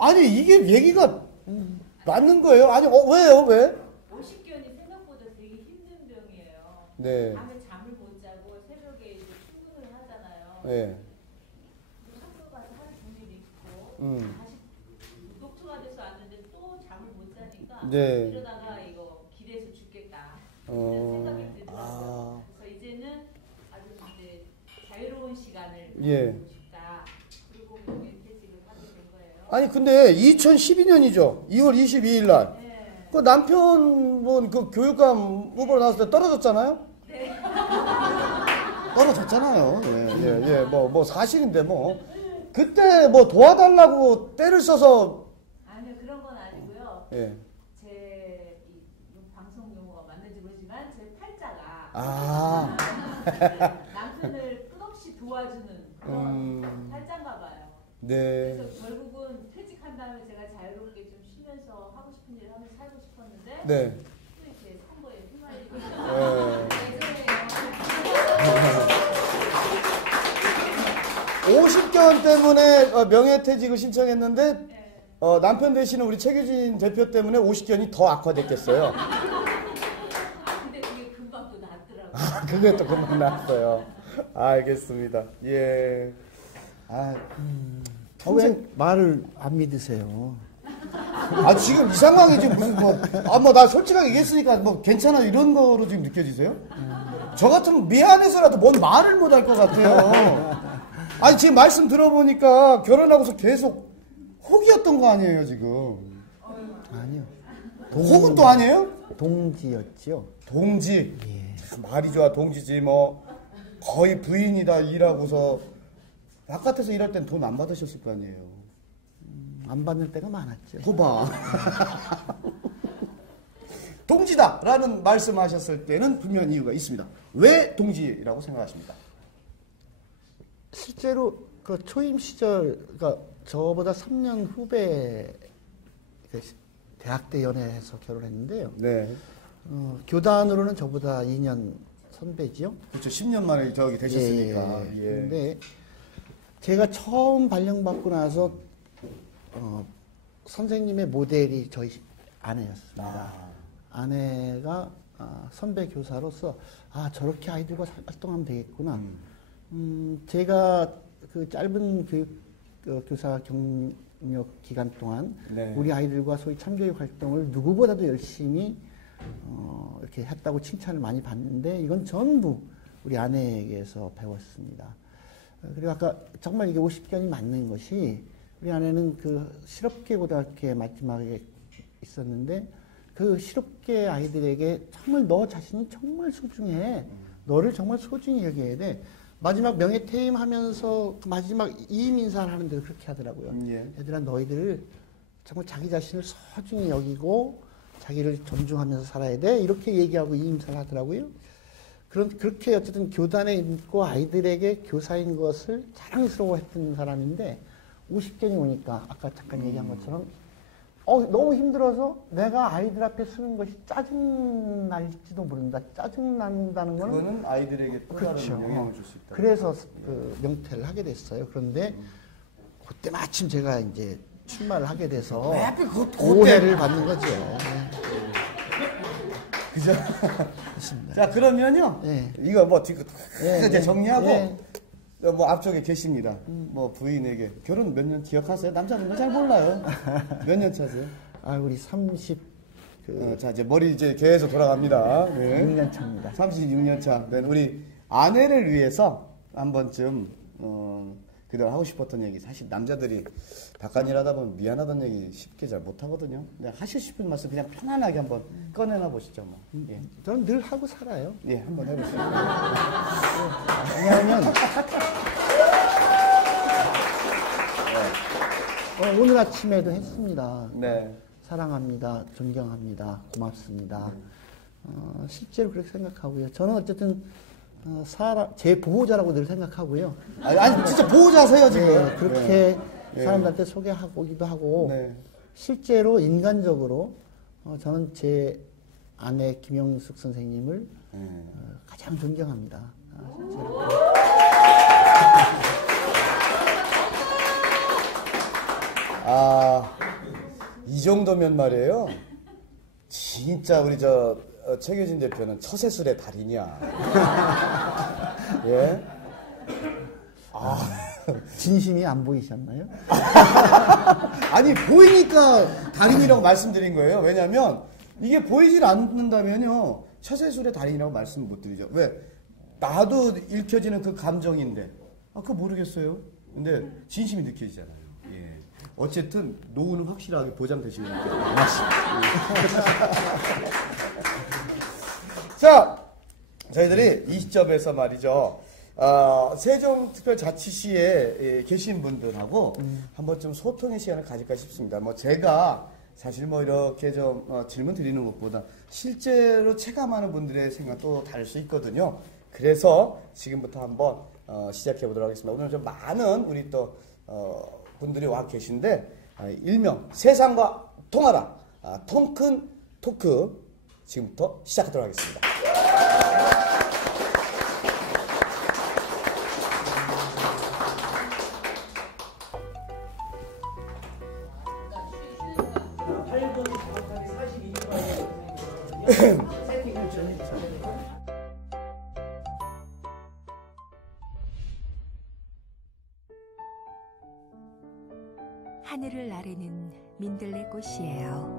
아니, 이게 얘기가 맞는 거예요? 아니, 왜요? 왜? 50견이 네. 밤에 잠을 못 자고 새벽에 이제 출근을 하잖아요. 네. 학교 가서 하루 종일 있고 다시 녹초가 돼서 왔는데 또 잠을 못 자니까 네. 이러다가 이거 길에서 죽겠다 이런 생각이 들더라고요. 그래서 이제는 아주 이제 자유로운 시간을 예. 가지고 싶다. 그리고 명예퇴직을 하게 된 거예요. 아니 근데 2012년이죠. 2월 22일 날. 네. 그 남편분 그 교육감 후보로 나왔을 때 떨어졌잖아요. 네. 떨어졌잖아요. 예. 뭐 사실인데 뭐 그때 뭐 도와달라고 때를 써서 아니요 그런 건 아니고요. 예. 제 이 방송 용어가 맞는지 모르지만 제 팔자가 아. 남편을 끝없이 도와주는 그런 팔자인가 봐요. 네. 그래서 결국은 퇴직한 다음에 제가 자유롭게 좀 쉬면서 하고 싶은 일 하면서 살고 싶었는데 네. 또 이렇게 선거에 휘말리고 네. 50견 때문에 명예퇴직을 신청했는데 남편 되시는 우리 최규진 대표 때문에 50견이 더 악화됐겠어요. 근데 그게 금방 또 낫더라고요. 아, 그게 또 금방 나왔어요. 알겠습니다. 예. 왜 말을 안 믿으세요? 지금 이 상황이 지금 무슨 나 솔직하게 얘기했으니까 뭐 괜찮아 이런 거로 지금 느껴지세요? 저 같으면 미안해서라도 뭔 말을 못 할 것 같아요. 아니 지금 말씀 들어보니까 결혼하고서 계속 혹이었던 거 아니에요 지금? 아니요. 혹은 또 아니에요? 동지였죠. 동지. 예. 참 말이 좋아 동지지 뭐 거의 부인이다 일하고서 바깥에서 일할 땐 돈 안 받으셨을 거 아니에요? 안 받는 때가 많았죠. 거봐. 동지다라는 말씀하셨을 때는 분명한 이유가 있습니다. 왜 동지라고 생각하십니까? 실제로 그 초임 시절, 그러니까 저보다 3년 후배 대학 때 연애해서 결혼했는데요. 네. 교단으로는 저보다 2년 선배지요. 그렇죠. 10년 만에 저기 되셨으니까. 예. 예. 근데 제가 처음 발령받고 나서 선생님의 모델이 저희 아내였습니다. 아내가 선배 교사로서 저렇게 아이들과 활동하면 되겠구나. 제가 그 짧은 교사 경력 기간 동안 네. 우리 아이들과 소위 참교육 활동을 누구보다도 열심히 이렇게 했다고 칭찬을 많이 받는데 이건 전부 우리 아내에게서 배웠습니다. 그리고 아까 정말 이게 50견이 맞는 것이 우리 아내는 그 실업계 고등학교에 마지막에 있었는데 그 실업계 아이들에게 정말 너 자신이 정말 소중해. 너를 정말 소중히 여겨야 돼. 마지막 명예퇴임 하면서 그 마지막 이임 인사를 하는데도 그렇게 하더라고요. 예. 얘들아 너희들 정말 자기 자신을 소중히 여기고 자기를 존중하면서 살아야 돼. 이렇게 얘기하고 이임 인사를 하더라고요. 그렇게 어쨌든 교단에 있고 아이들에게 교사인 것을 자랑스러워했던 사람인데 50견이 오니까 아까 잠깐 얘기한 것처럼 너무 힘들어서 내가 아이들 앞에 서는 것이 짜증날지도 모른다. 짜증난다는 거는 그거는 아이들에게 또 다른 그렇죠. 영향을 줄 수 있다. 그래서 명퇴를 하게 됐어요. 그런데 그때 마침 제가 이제 출마를 하게 돼서 왜 하필 오해를 받는 거죠. 그죠? 그렇습니다. 자 그러면요. 예. 이거 뭐 예, 이제 정리하고 예. 뭐 앞쪽에 계십니다. 뭐 부인에게 결혼 몇 년 기억하세요? 남자는 잘 몰라요. 몇 년 차세요? 우리 30 자 이제 머리 이제 계속 돌아갑니다. 네. 6년 차입니다. 36년 차. 네, 우리 아내를 위해서 한 번쯤 그동안 하고 싶었던 얘기. 사실 남자들이 바깥 일하다 보면 미안하던 얘기 쉽게 잘 못하거든요. 근데 하실 싶은 말씀 그냥 편안하게 한번 꺼내나 보시죠. 뭐. 예. 저는 늘 하고 살아요. 예, 한번 해보시죠. 왜냐하면 오늘 아침에도 했습니다. 네. 사랑합니다. 존경합니다. 고맙습니다. 실제로 그렇게 생각하고요. 저는 어쨌든 제 보호자라고 늘 생각하고요. 아니 진짜 보호자세요 지금. 네, 그렇게 네. 사람들한테 소개하기도 하고 네. 실제로 인간적으로 저는 제 아내 김영숙 선생님을 가장 존경합니다. 실제로. 이 정도면 말이에요. 진짜 우리 최규진 대표는 처세술의 달인이야. 예? 진심이 안 보이셨나요? 아니, 보이니까 달인이라고 말씀드린 거예요. 왜냐면, 이게 보이질 않는다면요, 처세술의 달인이라고 말씀 못 드리죠. 왜? 나도 읽혀지는 그 감정인데, 그거 모르겠어요. 근데 진심이 느껴지잖아요. 예. 어쨌든, 노후는 확실하게 보장되시는 게 맞습니다. 자, 저희들이 이 시점에서 말이죠. 세종특별자치시에 계신 분들하고 한번 좀 소통의 시간을 가질까 싶습니다. 뭐 제가 사실 뭐 이렇게 좀 질문 드리는 것보다 실제로 체감하는 분들의 생각도 다를 수 있거든요. 그래서 지금부터 한번 시작해 보도록 하겠습니다. 오늘 좀 많은 우리 또 분들이 와 계신데 일명 세상과 통하라 통큰 토크 지금부터 시작하도록 하겠습니다. 세팅을 좀 했죠. 하늘을 나르는 민들레 꽃이에요.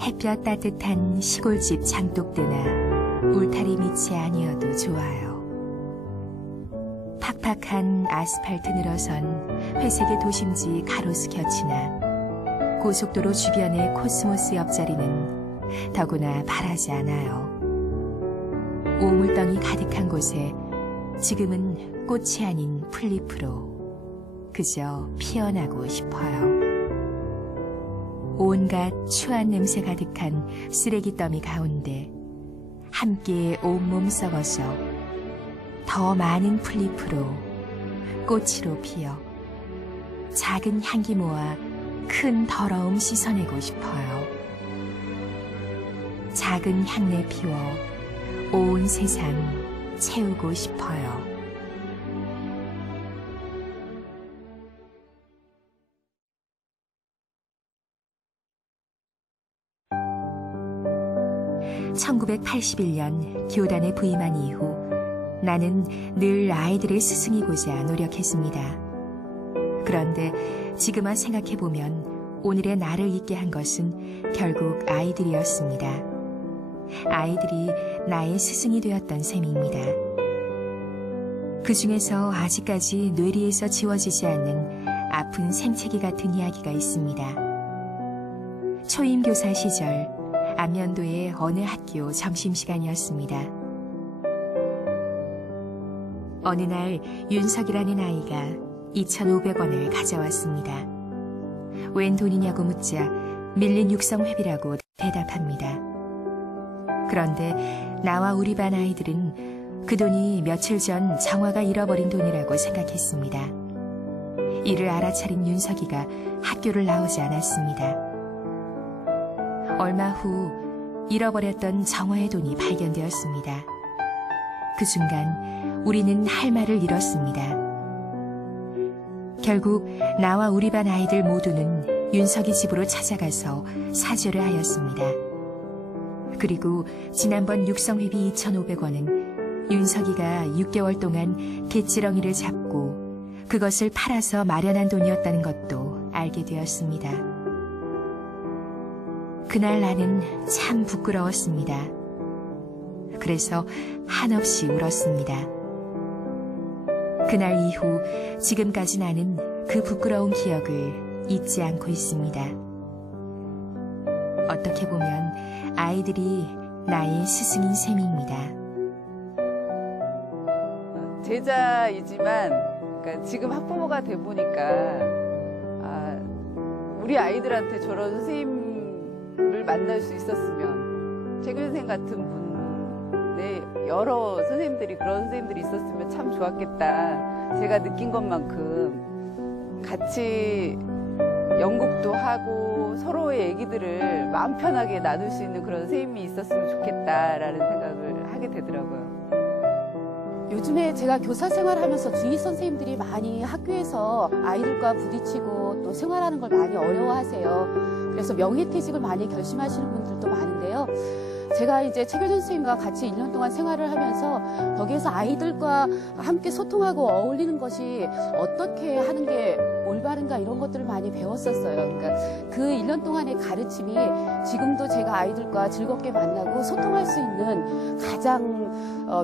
햇볕 따뜻한 시골집 장독드나 울타리 밑이 아니어도 좋아요. 팍팍한 아스팔트 늘어선 회색의 도심지 가로수 곁이나 고속도로 주변의 코스모스 옆자리는 더구나 바라지 않아요. 오물덩이 가득한 곳에 지금은 꽃이 아닌 풀잎으로 그저 피어나고 싶어요. 온갖 추한 냄새 가득한 쓰레기 더미 가운데 함께 온몸 썩어서 더 많은 풀잎으로 꽃으로 피어 작은 향기 모아 큰 더러움 씻어내고 싶어요. 작은 향내 피워 온 세상 채우고 싶어요. (1981년) 교단에 부임한 이후 나는 늘 아이들의 스승이고자 노력했습니다. 그런데 지금 와 생각해보면 오늘의 나를 있게 한 것은 결국 아이들이었습니다. 아이들이 나의 스승이 되었던 셈입니다. 그 중에서 아직까지 뇌리에서 지워지지 않는 아픈 생채기 같은 이야기가 있습니다. 초임교사 시절 안면도의 어느 학교 점심시간이었습니다. 어느 날 윤석이라는 아이가 2,500원을 가져왔습니다. 웬 돈이냐고 묻자 밀린 육성회비라고 대답합니다. 그런데 나와 우리 반 아이들은 그 돈이 며칠 전 정화가 잃어버린 돈이라고 생각했습니다. 이를 알아차린 윤석이가 학교를 나오지 않았습니다. 얼마 후 잃어버렸던 정화의 돈이 발견되었습니다. 그 순간 우리는 할 말을 잃었습니다. 결국 나와 우리 반 아이들 모두는 윤석이 집으로 찾아가서 사죄를 하였습니다. 그리고 지난번 육성회비 2,500원은 윤석이가 6개월 동안 갯지렁이를 잡고 그것을 팔아서 마련한 돈이었다는 것도 알게 되었습니다. 그날 나는 참 부끄러웠습니다. 그래서 한없이 울었습니다. 그날 이후 지금까지 나는 그 부끄러운 기억을 잊지 않고 있습니다. 어떻게 보면 아이들이 나의 스승인 셈입니다. 제자이지만 그러니까 지금 학부모가 돼 보니까 우리 아이들한테 저런 선생님을 만날 수 있었으면 최규 선생님 같은 분의 여러 선생님들이 그런 선생님들이 있었으면 참 좋았겠다. 제가 느낀 것만큼 같이 연극도 하고 서로의 얘기들을 마음 편하게 나눌 수 있는 그런 선생님이 있었으면 좋겠다라는 생각을 하게 되더라고요. 요즘에 제가 교사 생활하면서 주위 선생님들이 많이 학교에서 아이들과 부딪히고 또 생활하는 걸 많이 어려워하세요. 그래서 명예퇴직을 많이 결심하시는 분들도 많은데요. 제가 이제 최교준 선생님과 같이 1년 동안 생활을 하면서 거기에서 아이들과 함께 소통하고 어울리는 것이 어떻게 하는 게 올바른가 이런 것들을 많이 배웠었어요. 그러니까 그 1년 동안의 가르침이 지금도 제가 아이들과 즐겁게 만나고 소통할 수 있는 가장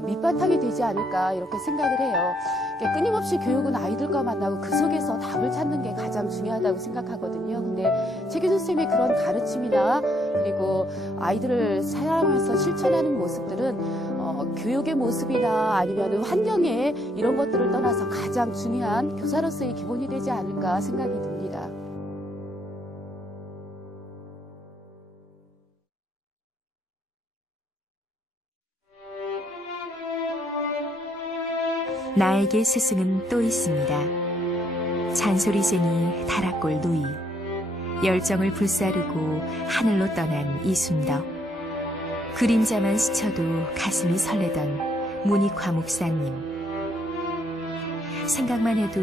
밑바탕이 되지 않을까 이렇게 생각을 해요. 그러니까 끊임없이 교육은 아이들과 만나고 그 속에서 답을 찾는 게 가장 중요하다고 생각하거든요. 근데 최교준 선생님의 그런 가르침이나 그리고 아이들을 사랑하면서 실천하는 모습들은 교육의 모습이나 아니면 환경에 이런 것들을 떠나서 가장 중요한 교사로서의 기본이 되지 않을까 생각이 듭니다. 나에게 스승은 또 있습니다. 잔소리쟁이 다락골 누이, 열정을 불사르고 하늘로 떠난 이순덕, 그림자만 스쳐도 가슴이 설레던 문익화 목사님, 생각만 해도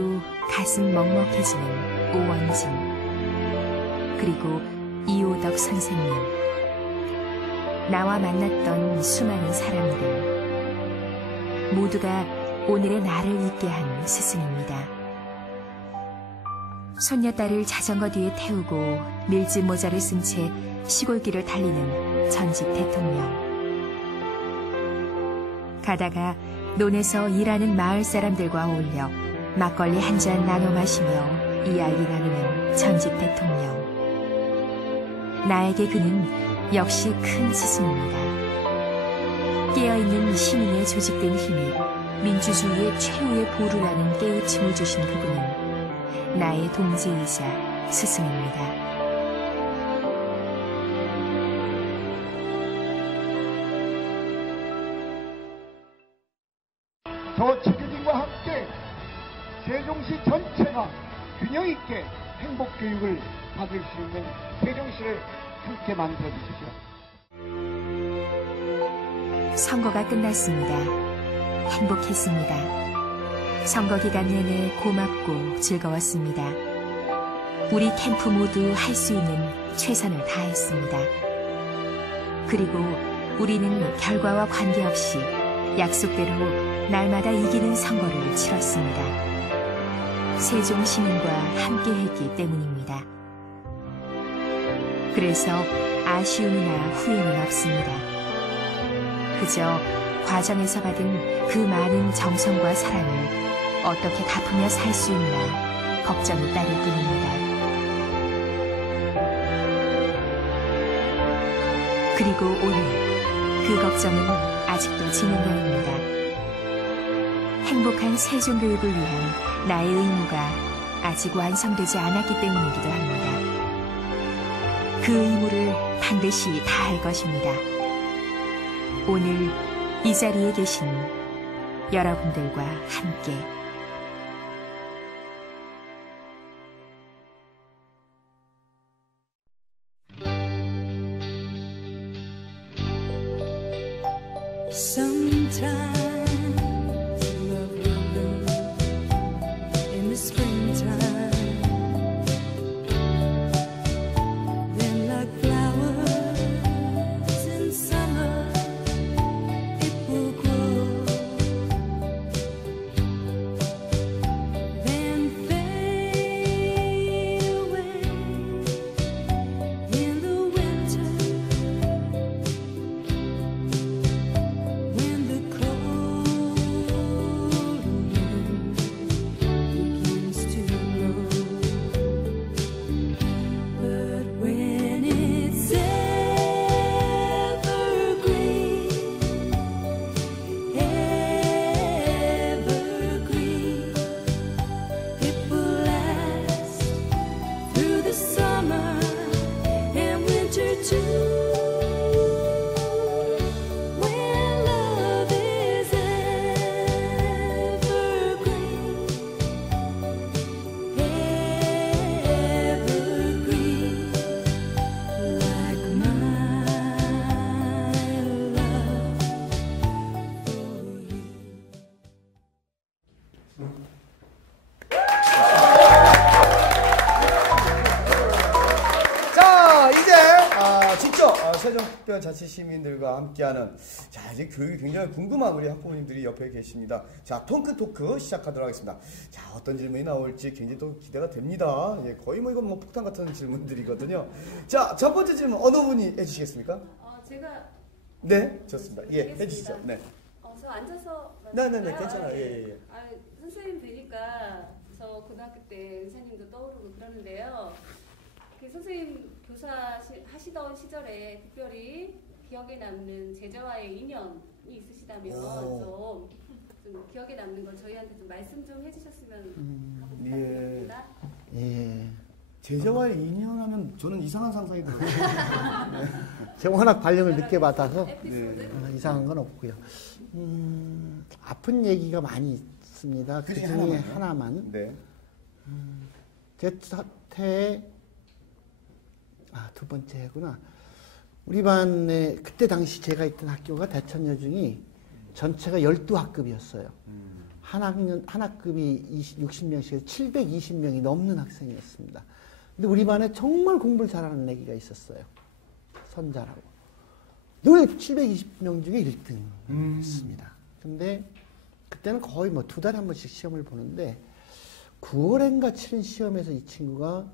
가슴 먹먹해지는 오원진, 그리고 이호덕 선생님, 나와 만났던 수많은 사람들, 모두가 오늘의 나를 있게 한 스승입니다. 손녀딸을 자전거 뒤에 태우고 밀짚 모자를 쓴 채 시골길을 달리는 전직 대통령. 가다가 논에서 일하는 마을 사람들과 어울려 막걸리 한 잔 나눠 마시며 이야기 나누는 전직 대통령. 나에게 그는 역시 큰 스승입니다. 깨어있는 시민의 조직된 힘이 민주주의의 최후의 보루라는 깨우침을 주신 그분은 나의 동지이자 스승입니다. 저 최교진과 함께 세종시 전체가 균형 있게 행복 교육을 받을 수 있는 세종시를 함께 만들어 주십시오. 선거가 끝났습니다. 행복했습니다. 선거 기간 내내 고맙고 즐거웠습니다. 우리 캠프 모두 할 수 있는 최선을 다했습니다. 그리고 우리는 결과와 관계없이 약속대로 날마다 이기는 선거를 치렀습니다. 세종 시민과 함께했기 때문입니다. 그래서 아쉬움이나 후회는 없습니다. 그저 과정에서 받은 그 많은 정성과 사랑을 어떻게 갚으며 살 수 있나 걱정이 따를 뿐입니다. 그리고 오늘 그 걱정은 아직도 진행 중입니다. 행복한 세종교육을 위한 나의 의무가 아직 완성되지 않았기 때문이기도 합니다. 그 의무를 반드시 다할 것입니다. 오늘 이 자리에 계신 여러분들과 함께. When the cold 세종특별자치 시민들과 함께하는 자 이제 교육이 굉장히 궁금한 우리 학부모님들이 옆에 계십니다. 자 토크 시작하도록 하겠습니다. 자 어떤 질문이 나올지 굉장히 또 기대가 됩니다. 예, 거의 뭐 이건 뭐 폭탄 같은 질문들이거든요. 자 첫 번째 질문 어느 분이 해주시겠습니까? 제가 네 좋습니다. 예 해주시죠. 네. 저 앉아서 네네네 괜찮아요. 예. 선생님 뵈니까 저 고등학교 때 은사님도 떠오르고 그러는데요. 선생님 교사 하시던 시절에 특별히 기억에 남는 제자와의 인연이 있으시다면 좀 기억에 남는 걸 저희한테 좀 말씀 좀 해주셨으면 하고 부탁드립니다. 예. 제자와의 인연하면 저는 이상한 상상이 들어요. 제가 워낙 발령을 늦게 받아서 에피소드? 이상한 건 없고요. 아픈 얘기가 많이 있습니다. 그 중에 하나만. 네. 제 사태에 두 번째구나. 우리 반에 그때 당시 제가 있던 학교가 대천여중이 전체가 12학급이었어요. 한 학급이 60명씩 720명이 넘는 학생이었습니다. 근데 우리 반에 정말 공부를 잘하는 애기가 있었어요. 선자라고. 늘 720명 중에 1등 했습니다. 근데 그때는 거의 뭐 2달에 한 번씩 시험을 보는데 9월인가 치른 시험에서 이 친구가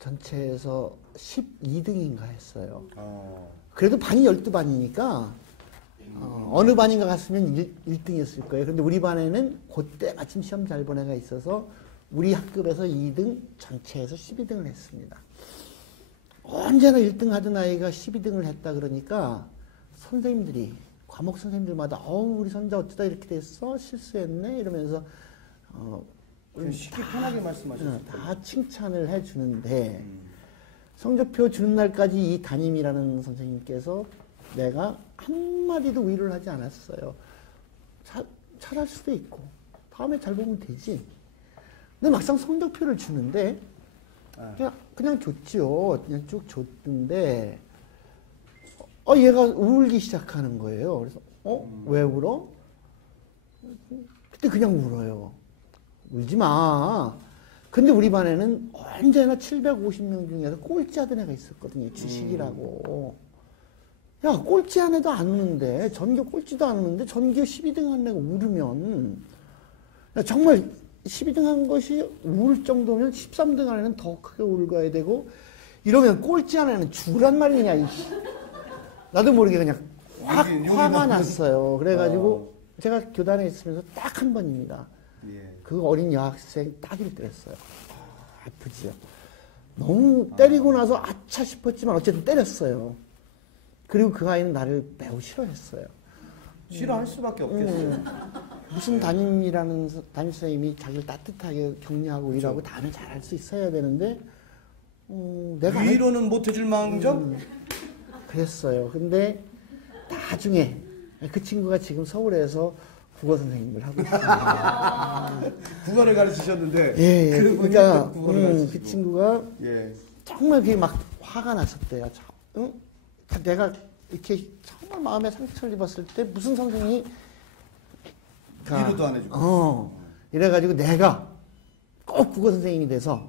전체에서 12등인가 했어요. 그래도 반이 12반이니까 어느 반인가 갔으면 1등이었을 거예요. 근데 우리 반에는 그때 마침 시험 잘 본 애가 있어서 우리 학급에서 2등, 전체에서 12등을 했습니다. 언제나 1등 하던 아이가 12등을 했다 그러니까 선생님들이, 과목 선생님들마다 우리 선자 어쩌다 이렇게 됐어? 실수했네? 이러면서 쉽게 편하게 말씀하셨어요. 다 칭찬을 해주는데 성적표 주는 날까지 이 담임이라는 선생님께서 내가 한마디도 위로를 하지 않았어요. 잘할 수도 있고 다음에 잘 보면 되지. 근데 막상 성적표를 주는데 그냥 줬지요. 그냥 쭉 줬는데 얘가 울기 시작하는 거예요. 그래서 왜 울어? 그때 그냥 울어요. 울지 마. 근데 우리 반에는 언제나 750명 중에서 꼴찌하던 애가 있었거든요. 주식이라고. 야, 꼴찌한 애도 안 우는데, 전교 꼴찌도 안 우는데, 전교 12등 한 애가 울으면, 정말 12등 한 것이 울 정도면 13등 한 애는 더 크게 울어야 되고, 이러면 꼴찌한 애는 죽으란 말이냐, 나도 모르게 그냥 화가 났어요. 그래가지고, 제가 교단에 있으면서 딱 한 번입니다. 그 어린 여학생 딱일 때였어요. 아프지요. 너무 때리고 나서 아차 싶었지만 어쨌든 때렸어요. 그리고 그 아이는 나를 매우 싫어했어요. 싫어할 수밖에 없겠어요. 무슨 담임이라는 담임 선생님이 자기를 따뜻하게 격려하고 그렇죠. 일하고 다음에 잘할 수 있어야 되는데 내가 위로는 못 해줄 망정? 그랬어요. 근데 나중에 그 친구가 지금 서울에서 국어 선생님을 하고 있습니다. 국어를 가르치셨는데 예, 그러니까 그 친구가 정말 그게 막 화가 났었대요. 내가 이렇게 정말 마음에 상처를 입었을 때 무슨 선생님이 위로도 안 해주고 이래가지고 내가 꼭 국어 선생님이 돼서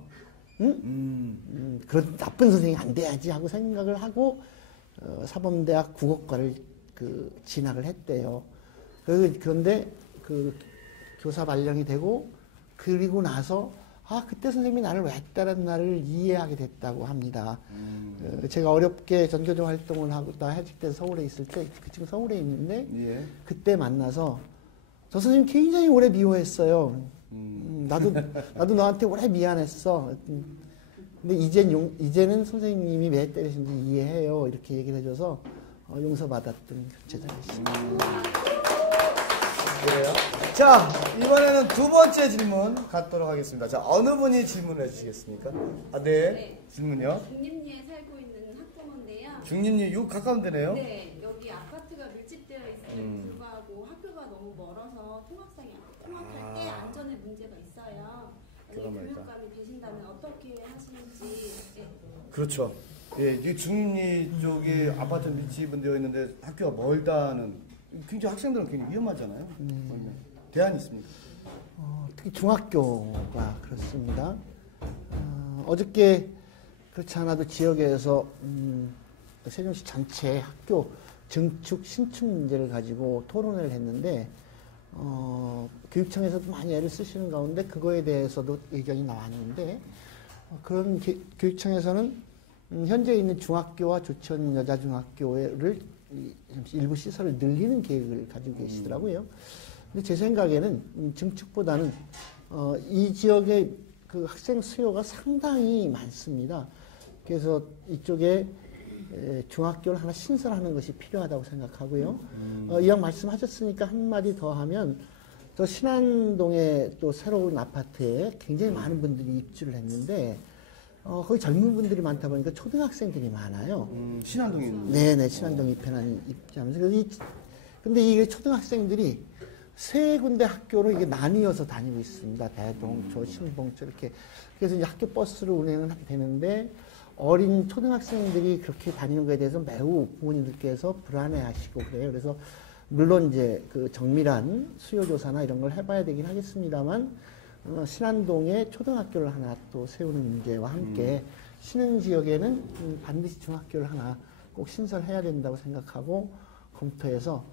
그런 나쁜 선생님이 안 돼야지 하고 생각을 하고 사범대학 국어과를 진학을 했대요. 그런데 그 교사 발령이 되고 그리고 나서 그때 선생님이 나를 왜 했다는 나를 이해하게 됐다고 합니다. 제가 어렵게 전교조 활동을 하고 나 해직 때 서울에 있을 때 그 친구 서울에 있는데 그때 만나서 저 선생님 굉장히 오래 미워했어요. 나도 너한테 오래 미안했어. 근데 이제는 선생님이 왜 때리신지 이해해요. 이렇게 얘기를 해줘서 용서받았던 제자가 있습니다. 그래요? 자, 이번에는 두 번째 질문 갖도록 하겠습니다. 자, 어느 분이 질문을 해주시겠습니까? 네. 질문요. 중림리에 살고 있는 학부모인데요. 중림리, 요 가까운 데네요? 네, 여기 아파트가 밀집되어 있음에도 불구하고 학교가 너무 멀어서 통학할 때 안전에 문제가 있어요. 교육감이 계신다면 어떻게 하시는지. 그렇죠. 예, 이 중림리 쪽에 아파트 밀집은 되어 있는데 학교가 멀다는 굉장히 학생들은 굉장히 위험하잖아요. 대안이 있습니까? 특히 중학교가 그렇습니다. 어저께 그렇지 않아도 지역에서 세종시 전체 학교 증축, 신축 문제를 가지고 토론을 했는데 교육청에서도 많이 애를 쓰시는 가운데 그거에 대해서도 의견이 나왔는데 그런 교육청에서는 현재 있는 중학교와 조천 여자중학교를 일부 시설을 늘리는 계획을 가지고 계시더라고요. 근데 제 생각에는 증축보다는 이 지역의 그 학생 수요가 상당히 많습니다. 그래서 이쪽에 중학교를 하나 신설하는 것이 필요하다고 생각하고요. 이왕 말씀하셨으니까 한마디 더 하면 저 신안동에 또 새로운 아파트에 굉장히 많은 분들이 입주를 했는데 거기 젊은 분들이 많다 보니까 초등학생들이 많아요. 신안동에 있는. 네네, 신안동 입회는 입주하면서. 근데 이 초등학생들이 세 군데 학교로 이게 나뉘어서 다니고 있습니다. 대동초, 신봉초 이렇게. 그래서 이제 학교 버스를 운행을 되는데 어린 초등학생들이 그렇게 다니는 것에 대해서 매우 부모님들께서 불안해하시고 그래요. 그래서 물론 이제 그 정밀한 수요조사나 이런 걸 해봐야 되긴 하겠습니다만 신안동에 초등학교를 하나 또 세우는 문제와 함께 신흥 지역에는 반드시 중학교를 하나 꼭 신설해야 된다고 생각하고 검토해서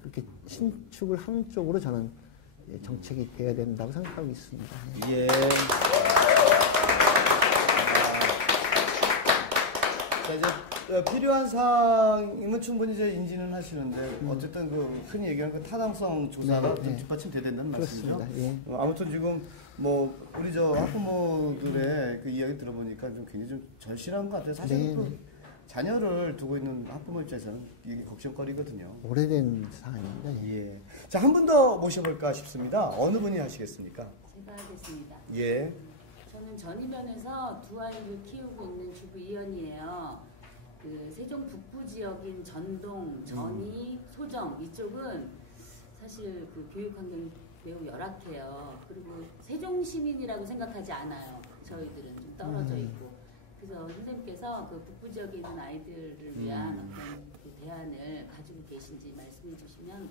그렇게 신축을 하는 쪽으로 저는 정책이 되어야 된다고 생각하고 있습니다. 예. 자, 이제 필요한 사항이면 충분히 이제 인지는 하시는데 어쨌든 그 흔히 얘기하는 그 타당성 조사가 좀 뒷받침돼야 된다는 말씀이죠. 예. 아무튼 지금 뭐 우리 저 학부모들의 그 이야기 들어보니까 좀 굉장히 좀 절실한 것 같아요. 사실 그 자녀를 두고 있는 학부모 입장에서는 이게 걱정거리거든요. 오래된 사안입니다. 예. 자, 한 분 더 모셔볼까 싶습니다. 어느 분이 하시겠습니까? 제가 하겠습니다. 예. 저는 전이면에서 두 아이를 키우고 있는 주부 이연이에요. 그 세종 북부 지역인 전동, 전이, 소정 이쪽은 사실 그 교육 환경이 매우 열악해요. 그리고 세종 시민이라고 생각하지 않아요. 저희들은 좀 떨어져 있고. 그래서 선생님께서 그 북부 지역에 있는 아이들을 위한 어떤 그 대안을 가지고 계신지 말씀해 주시면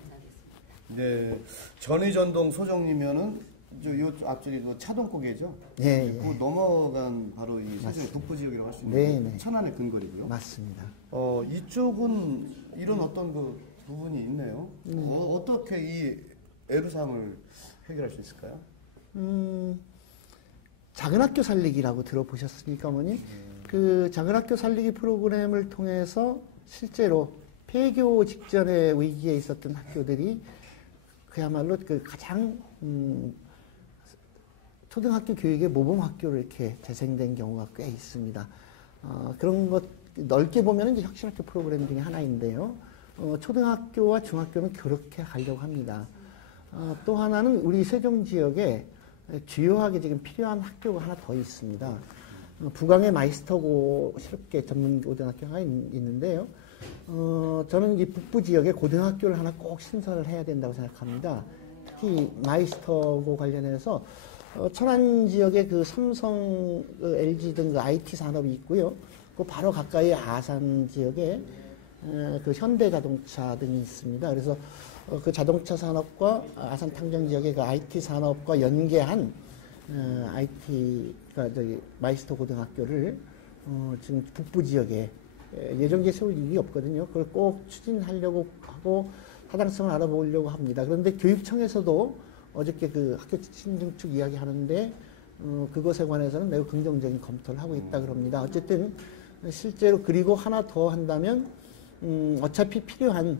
감사하겠습니다. 네. 전의전동 소정이면은 요 앞쪽이 차동고개죠. 예, 그 넘어간 바로 이 세종 북부 지역이라고 할 수 있는 네, 네. 천안의 근거리고요. 맞습니다. 이쪽은 이런 어떤 그 부분이 있네요. 어떻게 이 애로사항을 해결할 수 있을까요? 작은 학교 살리기라고 들어보셨습니까, 어머니? 그 작은 학교 살리기 프로그램을 통해서 실제로 폐교 직전에 위기에 있었던 학교들이 그야말로 그 가장 초등학교 교육의 모범 학교로 이렇게 재생된 경우가 꽤 있습니다. 그런 것 넓게 보면 이제 혁신학교 프로그램 중에 하나인데요. 초등학교와 중학교는 그렇게 가려고 합니다. 또 하나는 우리 세종 지역에 주요하게 지금 필요한 학교가 하나 더 있습니다. 부강에 마이스터고 실업계 전문고등학교가 있는데요. 저는 이 북부 지역에 고등학교를 하나 꼭 신설을 해야 된다고 생각합니다. 특히 마이스터고 관련해서 천안 지역에 그 삼성, LG 등 그 IT 산업이 있고요. 그 바로 가까이 아산 지역에 그 현대자동차 등이 있습니다. 그래서 그 자동차 산업과 아산 탕정 지역의 그 IT 산업과 연계한 IT가 저기 마이스터 고등학교를 지금 북부 지역에 예정지에 세울 일이 없거든요. 그걸 꼭 추진하려고 하고 타당성을 알아보려고 합니다. 그런데 교육청에서도 어저께 그 학교 신증축 이야기 하는데 그것에 관해서는 매우 긍정적인 검토를 하고 있다 그럽니다. 어쨌든 실제로 그리고 하나 더 한다면 어차피 필요한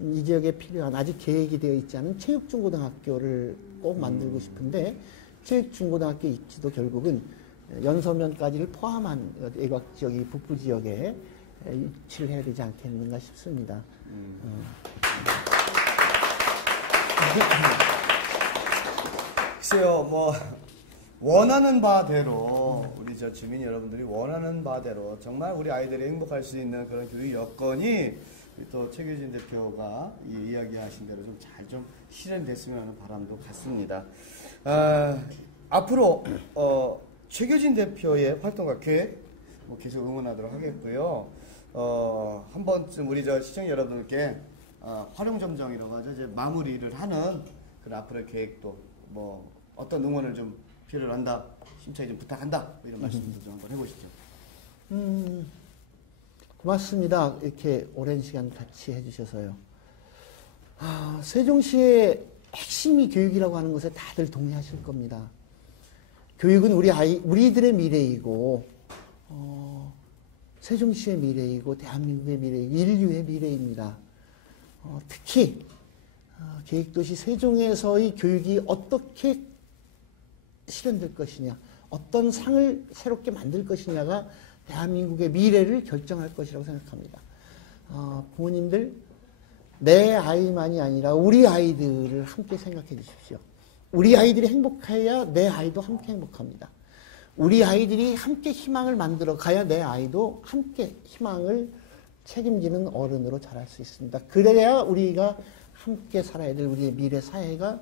이 지역에 필요한 아직 계획이 되어 있지 않은 체육중고등학교를 꼭 만들고 싶은데 체육중고등학교 입지도 결국은 연서면까지를 포함한 외곽 지역이 북부 지역에 위치를 해야 되지 않겠는가 싶습니다. 글쎄요, 뭐 원하는 바대로 우리 저 주민 여러분들이 원하는 바대로 정말 우리 아이들이 행복할 수 있는 그런 교육 여건이 또 최규진 대표가 이야기하신 대로 좀 잘 좀 실현됐으면 하는 바람도 같습니다. 앞으로 최규진 대표의 활동과 계획 계속 응원하도록 하겠고요. 한 번쯤 우리 저 시청자 여러분들께 활용점정이라고 하죠. 이제 마무리를 하는 그런 앞으로의 계획도 뭐 어떤 응원을 좀 필요로 한다, 심차게 좀 부탁한다 이런 말씀도 좀 한번 해보시죠. 고맙습니다. 이렇게 오랜 시간 같이 해주셔서요. 세종시의 핵심이 교육이라고 하는 것에 다들 동의하실 겁니다. 교육은 우리들의 미래이고, 세종시의 미래이고, 대한민국의 미래이고, 인류의 미래입니다. 특히, 계획도시 세종에서의 교육이 어떻게 실현될 것이냐, 어떤 상을 새롭게 만들 것이냐가 대한민국의 미래를 결정할 것이라고 생각합니다. 부모님들, 내 아이만이 아니라 우리 아이들을 함께 생각해 주십시오. 우리 아이들이 행복해야 내 아이도 함께 행복합니다. 우리 아이들이 함께 희망을 만들어 가야 내 아이도 함께 희망을 책임지는 어른으로 자랄 수 있습니다. 그래야 우리가 함께 살아야 될 우리의 미래 사회가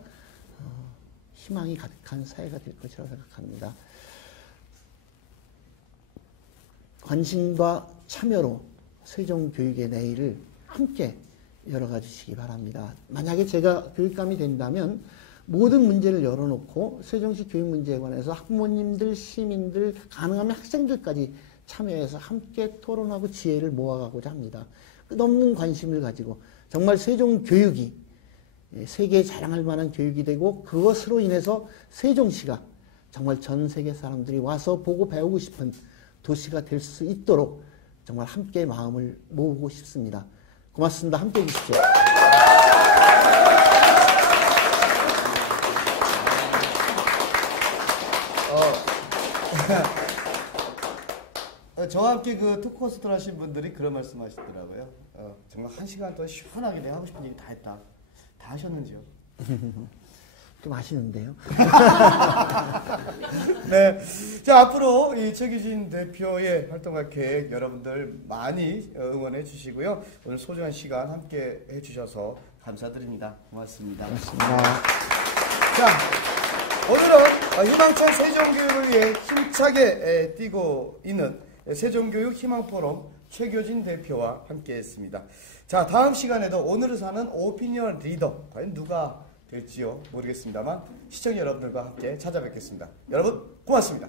희망이 가득한 사회가 될 것이라고 생각합니다. 관심과 참여로 세종교육의 내일을 함께 열어가 주시기 바랍니다. 만약에 제가 교육감이 된다면 모든 문제를 열어놓고 세종시 교육 문제에 관해서 학부모님들, 시민들, 가능하면 학생들까지 참여해서 함께 토론하고 지혜를 모아가고자 합니다. 끝없는 관심을 가지고 정말 세종교육이 세계에 자랑할 만한 교육이 되고 그것으로 인해서 세종시가 정말 전 세계 사람들이 와서 보고 배우고 싶은 도시가 될 수 있도록 정말 함께 마음을 모으고 싶습니다. 고맙습니다. 함께 해주십시오. 저와 함께 그 토크호스트를 하신 분들이 그런 말씀 하시더라고요. 정말 1시간 동안 시원하게 내가 하고 싶은 얘기 다 했다. 다 하셨는지요? 좀 아시는데요. 네. 자, 앞으로 이 최규진 대표의 활동과 계획 여러분들 많이 응원해 주시고요. 오늘 소중한 시간 함께 해 주셔서 감사드립니다. 고맙습니다. 고맙습니다. 자, 오늘은 희망찬 세종교육을 위해 힘차게 뛰고 있는 세종교육 희망포럼 최규진 대표와 함께 했습니다. 자, 다음 시간에도 오늘을 사는 오피니언 리더, 과연 누가 될지요 모르겠습니다만 시청자 여러분들과 함께 찾아뵙겠습니다. 여러분 고맙습니다.